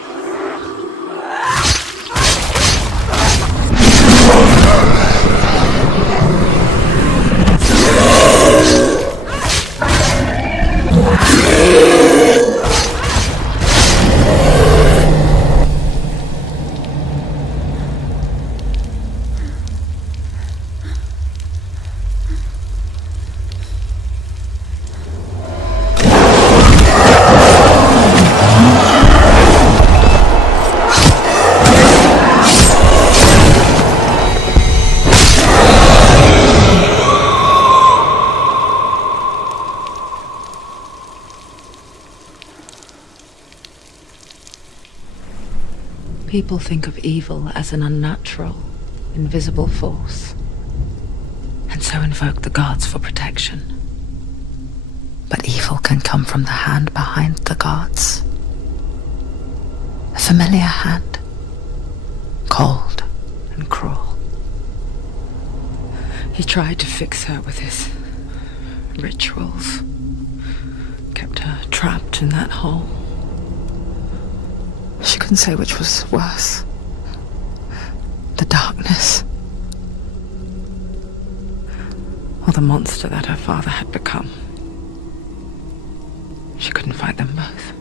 People think of evil as an unnatural, invisible force, and so invoke the gods for protection. But evil can come from the hand behind the gods. A familiar hand, cold and cruel. He tried to fix her with his rituals, kept her trapped in that hole. She couldn't say which was worse. The darkness, or the monster that her father had become. She couldn't fight them both.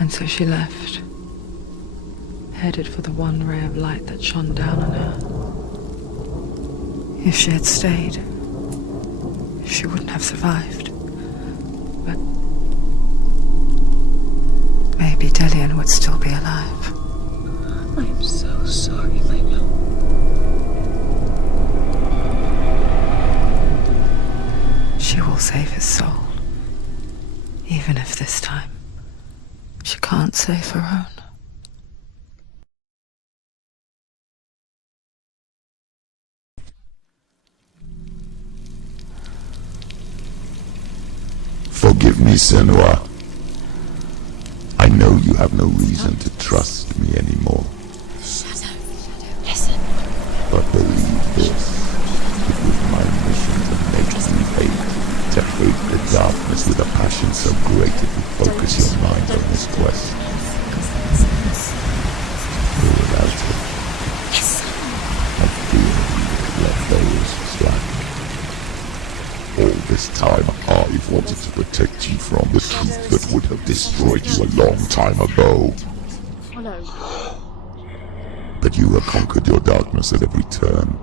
And so she left, headed for the one ray of light that shone down on her. If she had stayed, she wouldn't have survived. But maybe Dillian would still be alive. I'm so sorry, my love. She will save his soul, even if this time she can't save her own. Forgive me, Senua. I know you have no reason to trust me anymore. Shadow, listen. But believe this, it was my mission to make you hate the darkness with a passion so great it would focus your mind on this quest. For without it, I fear you would let those slack. All this time I've wanted to protect you from the truth that would have destroyed you a long time ago. But you have conquered your darkness at every turn.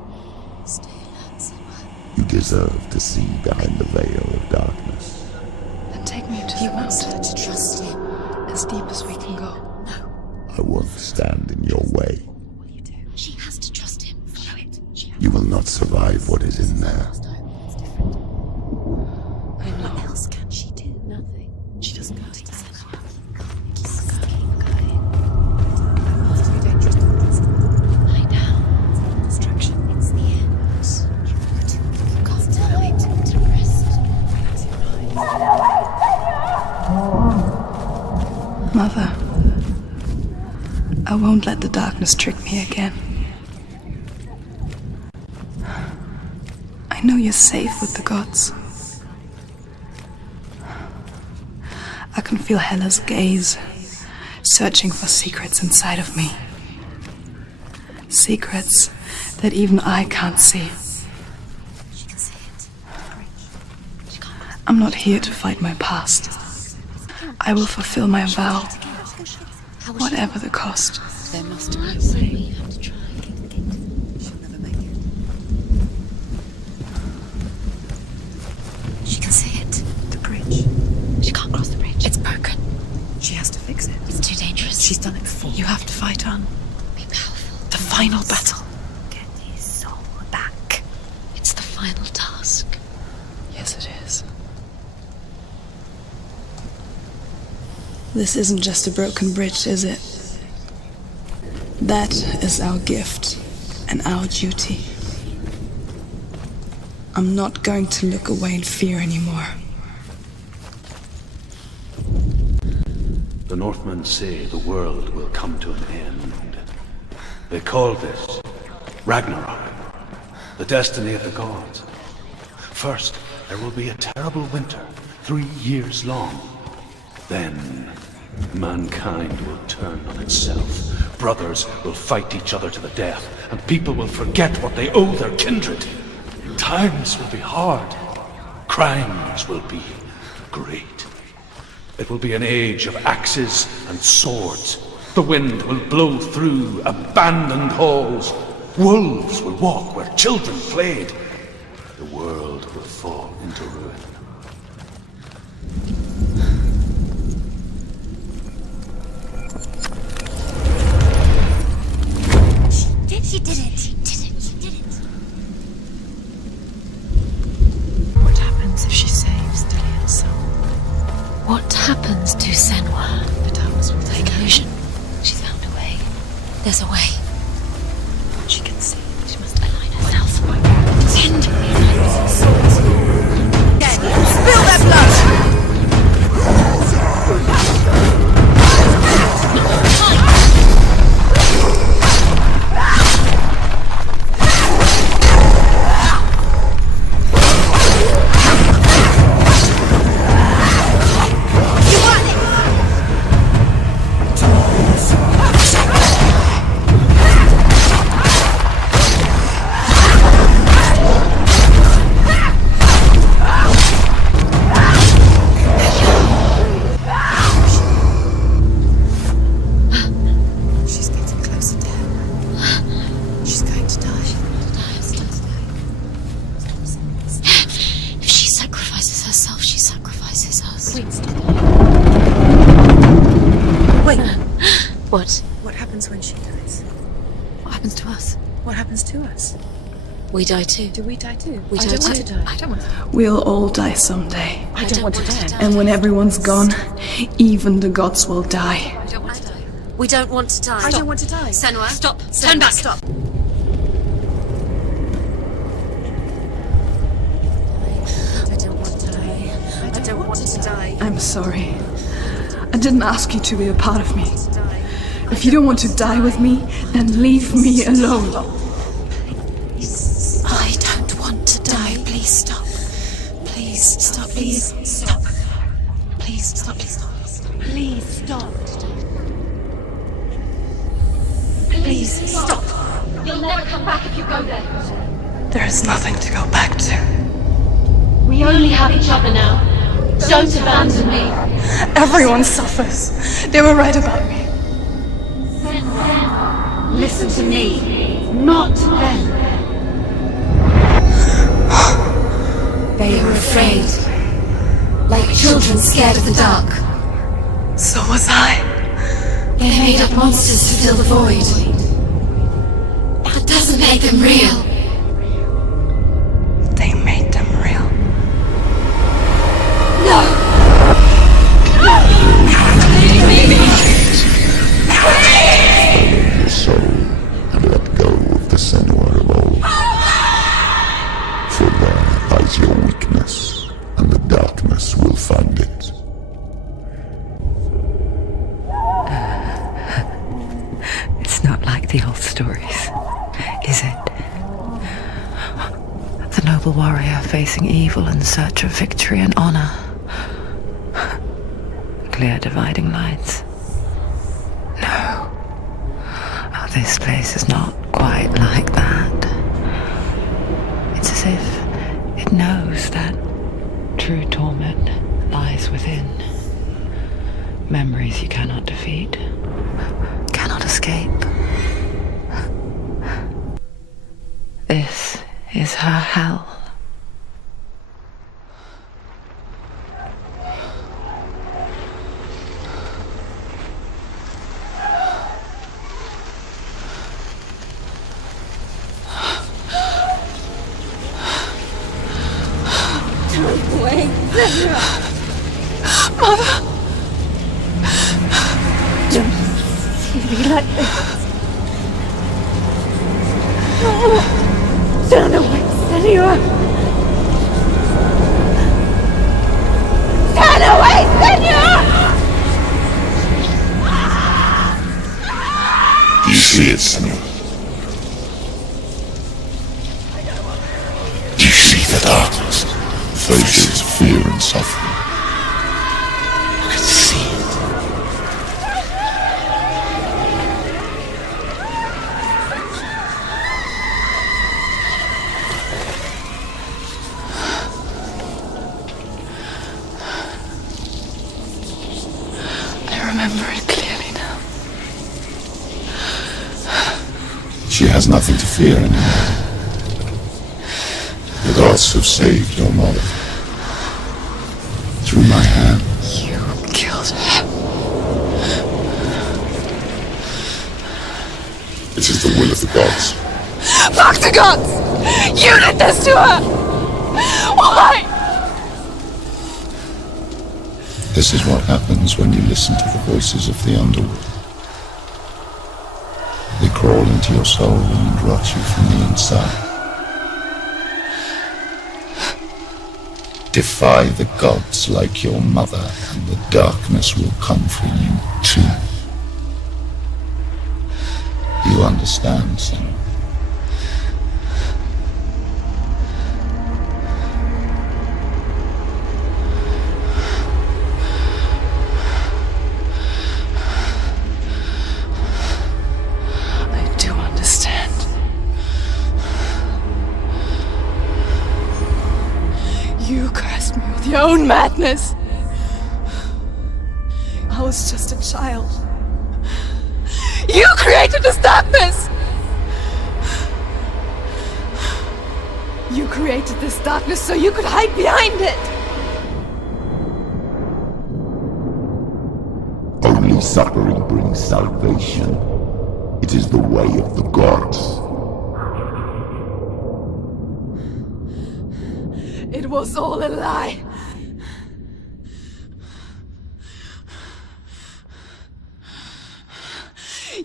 You deserve to see behind the veil of darkness. Then take me to You the want mountain. her to trust him. as deep as we can go. I won't stand in your way. She has to trust him. Follow it. You will not survive what is in there. What else can she do? Nothing. She doesn't know. Lie down. Distraction. It's the end. You can't tell it to rest. Mother, I won't let the darkness trick me again. I know you're safe with the gods. I can feel Hela's gaze, searching for secrets inside of me. Secrets that even I can't see. She can see it. I'm not here to fight my past. I will fulfill my vow, whatever the cost. There must be a way. You have to try. She'll never make it. She can see it. The bridge. She can't cross the bridge. It's broken. She has to fix it. It's too dangerous. She's done it before. You have to fight on. Be powerful. The final battle. Get his soul back. It's the final task. Yes, it is. This isn't just a broken bridge, is it? That is our gift and our duty. I'm not going to look away in fear anymore. The Northmen say the world will come to an end. They call this Ragnarok, the destiny of the gods. First, there will be a terrible winter, 3 years long. Then, mankind will turn on itself. Brothers will fight each other to the death, and people will forget what they owe their kindred. Times will be hard. Crimes will be great. It will be an age of axes and swords. The wind will blow through abandoned halls. Wolves will walk where children played. The world will fall into ruin. She did it. She did it. She did it. What happens if she saves Delia's soul? What happens to Senwa? The darkness will take her. Illusion. She's found a way. There's a way. She can see. She must align herself. Send Spill that blood! What? What happens when she dies? What happens to us? What happens to us? We die too. Do we die too? We I die don't too. want to die. I don't want to die. We'll all die someday. I don't want to die. And when everyone's gone, even the gods will die. I don't want to die. We don't want to die. I don't want to die. Senwa, stop. Senwa, Turn back. Stop. I don't want to die. I don't want to die. I'm sorry. I didn't ask you to be a part of me. If you don't want to die with me, then leave me alone. I don't want to die. Please stop. Please stop. Please stop. Please stop. Please stop. Please stop. Please stop. You'll never come back if you go there. There is nothing to go back to. We only have each other now. Don't abandon me. Everyone suffers. They were right about me. Listen to me, not them. They are afraid, like children scared of the dark. So was I. They made up monsters to fill the void. That doesn't make them real. They made them real. No! Follow your soul and let go of the Senua of old. For there lies your weakness, and the darkness will find it. It's not like the old stories, is it? The noble warrior facing evil in search of victory and honor. Clear dividing lines. No. Oh, this place is not quite like that. It's as if it knows that true torment lies within. Memories you cannot defeat, cannot escape. This is her hell. Wait, Mother! Don't see me like this. Turn away, Senua! Turn away, Senua! Do you see it, Senua? Do you see the darkness? Faces of fear and suffering. You can see it. I remember it clearly now. She has nothing to fear anymore. The gods have saved your mother. Through my hand. You killed her. It is the will of the gods. Fuck the gods! You did this to her! Why? This is what happens when you listen to the voices of the underworld. They crawl into your soul and rot you from the inside. Defy the gods like your mother, and the darkness will come for you too. You understand, son? I do understand. You cursed me with your own madness. I was just a child. You created this darkness! You created this darkness so you could hide behind it! Only suffering brings salvation. It is the way of the gods. It was all a lie.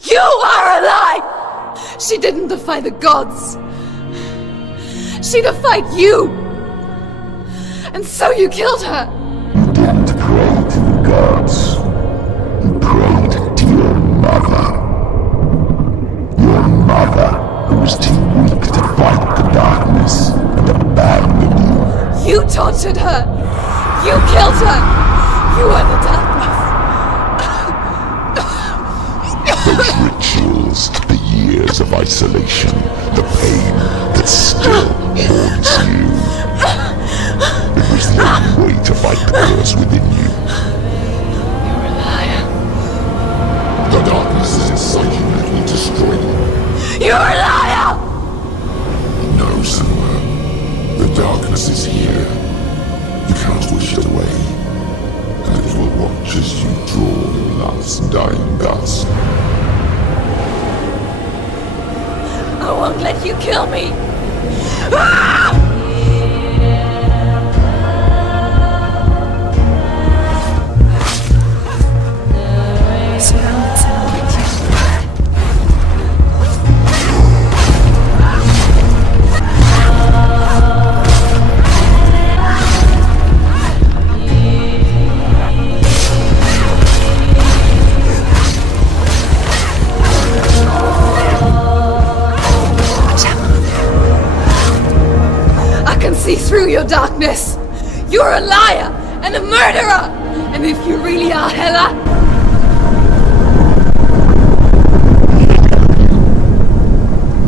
You are a lie! She didn't defy the gods. She defied you! And so you killed her! You didn't pray to the gods. You prayed to your mother. Your mother, who was too weak to fight the darkness and abandon you. You tortured her! You killed her! You are the darkness! Those rituals, the years of isolation, the pain that still haunts you. It was the only way to fight the curse within you. You're a liar. The darkness is inside you, let me destroy you. You're a liar! No, Senua. The darkness is here. You cannot wish it away, and it will watch as you draw your last dying gasp. I won't let you kill me! So now let's celebrate you. I can see through your darkness! You're a liar and a murderer! And if you really are Hela,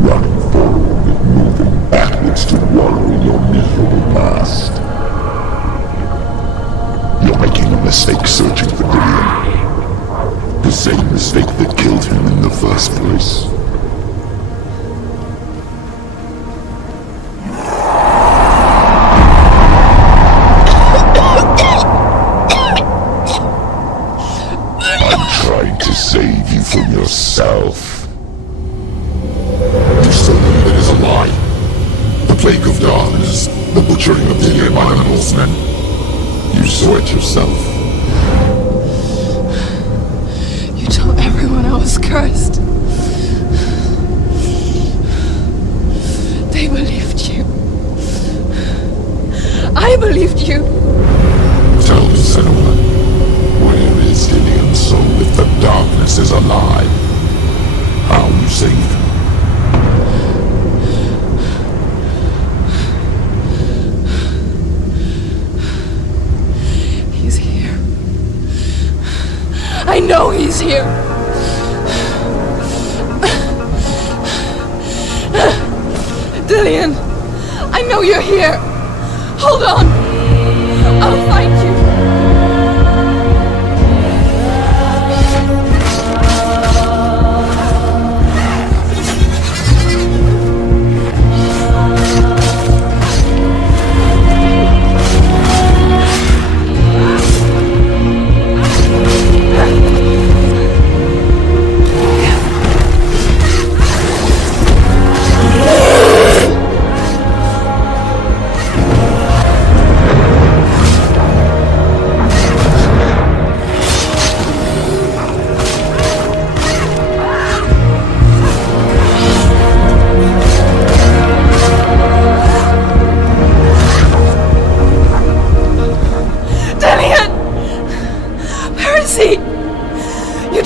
Running forward, moving backwards to wallow in your miserable past. You're making a mistake searching for Dillion. The same mistake that killed him in the first place. I'm trying to save you from yourself. You still believe it is a lie. The plague of darkness, the butchering of Dillion by the Northmen. You saw it yourself. You told everyone I was cursed. They believed you. I believed you. Tell me, Senua, where is Dillion's soul if the darkness is a lie? How you save him? He's here. I know he's here. Dillion, I know you're here. Hold on. I'll find you.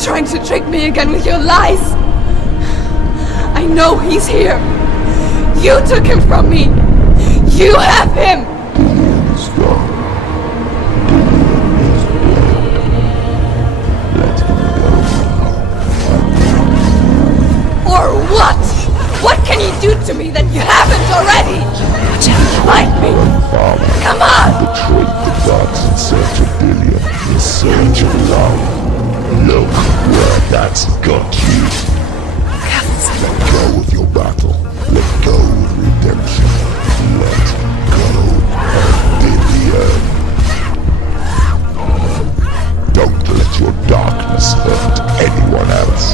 Trying to trick me again with your lies. I know he's here. You took him from me. You have him. Dillion is gone. Dillion is dead. Let him go now. Or what? What can you do to me that you haven't already? Fight me. Father, Come on. betrayed the gods in search of Dillion, in search of love. Look where that's got you. Let go of your battle. Let go of redemption. Let go of Dillion. Don't let your darkness hurt anyone else.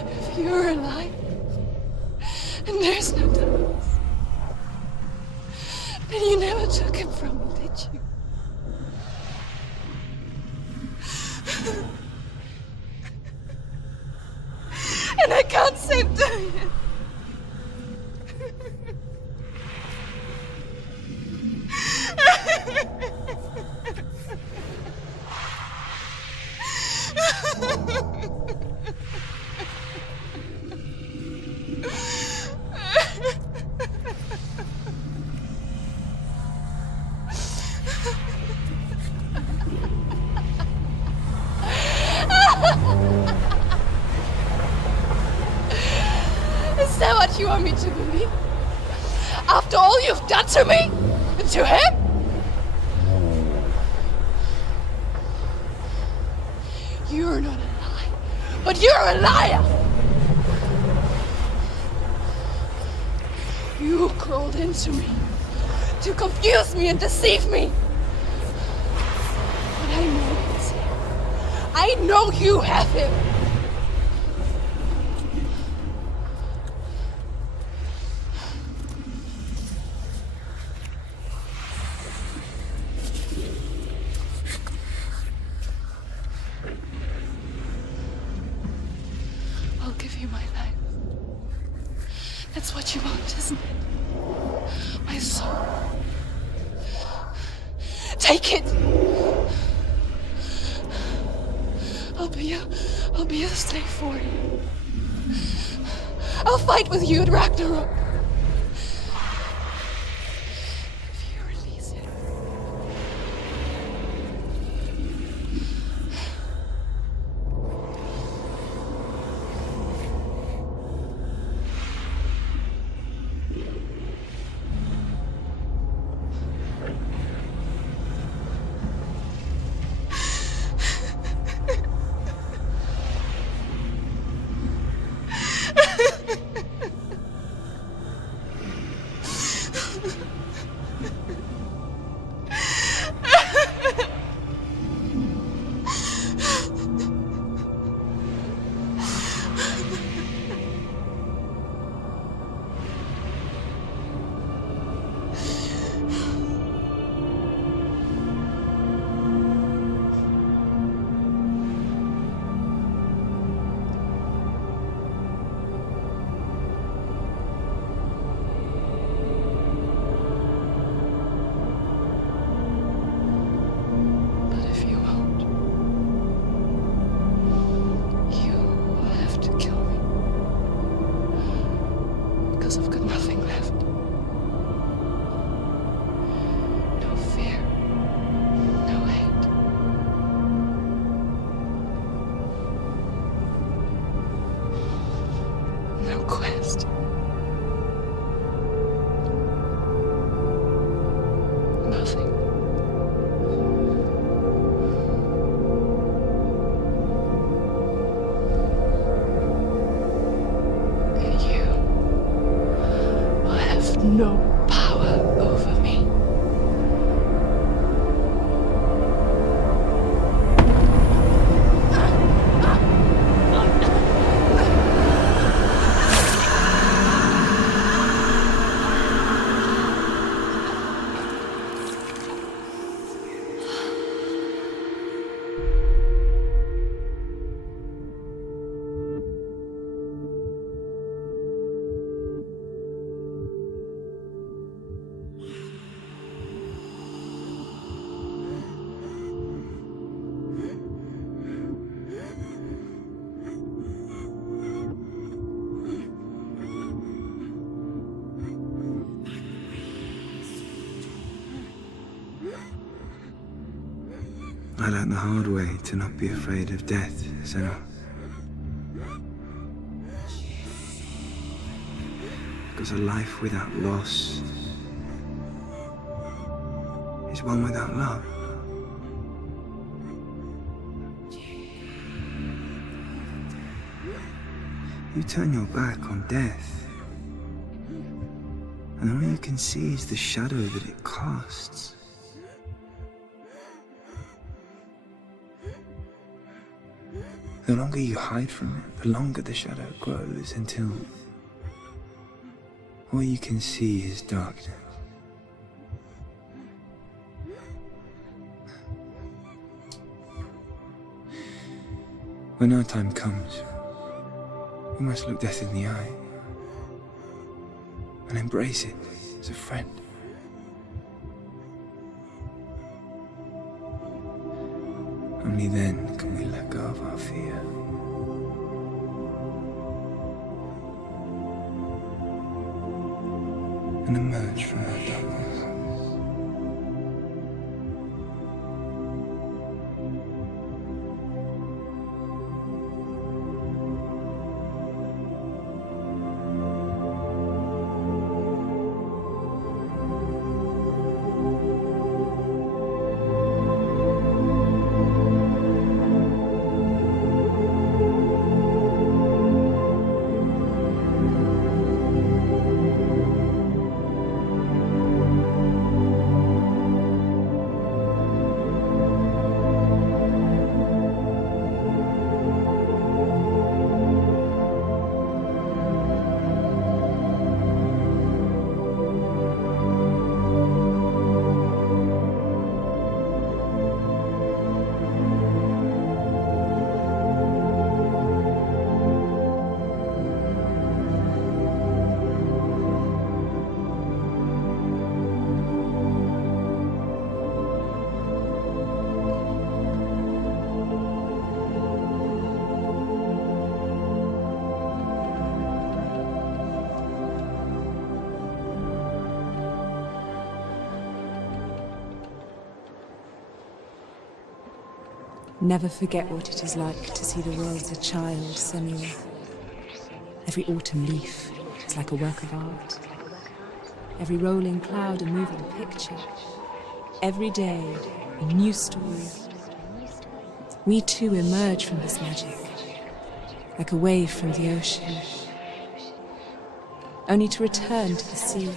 If you're alive, and there's no darkness, then you never took him from me, did you? And I can't save Dorian. Is that what you want me to believe? After all you've done to me? And to him? You're not a lie, but you're a liar! You crawled into me to confuse me and deceive me. But I know he's here. I know you have him. I'll give you my life. That's what you want, isn't it? My soul. Take it! I'll be a slave for you. I'll fight with you at Ragnarok. If you release it. Quest. Nothing. And you will have no power over me. I learned the hard way to not be afraid of death, Senua. Because a life without loss is one without love. You turn your back on death, and all you can see is the shadow that it casts. The longer you hide from it, the longer the shadow grows until all you can see is darkness. When our time comes, we must look death in the eye and embrace it as a friend. Only then can we let go of our fear. And emerge from our darkness. Never forget what it is like to see the world as a child, Senua. Every autumn leaf is like a work of art. Every rolling cloud a moving picture. Every day a new story. We too emerge from this magic, like a wave from the ocean, only to return to the sea.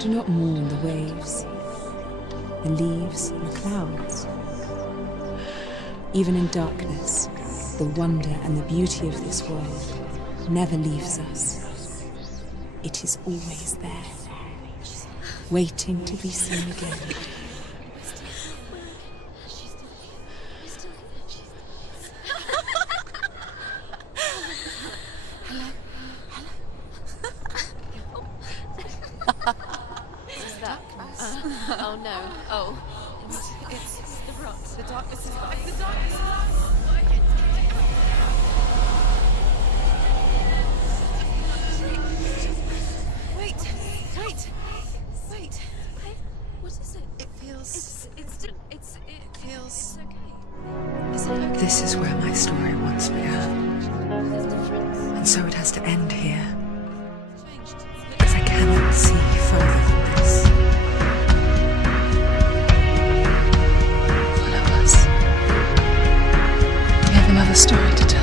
Do not mourn the waves, the leaves, and the clouds. Even in darkness, the wonder and the beauty of this world never leaves us. It is always there, waiting to be seen again. Oh no. Oh. It's the rot. The darkness is back. The darkness is back. Wait. What is it? It feels... It feels... okay. Is it okay? This is where my story once began. And so it has to end here. Because I cannot see further than this. One of us. We have another story to tell.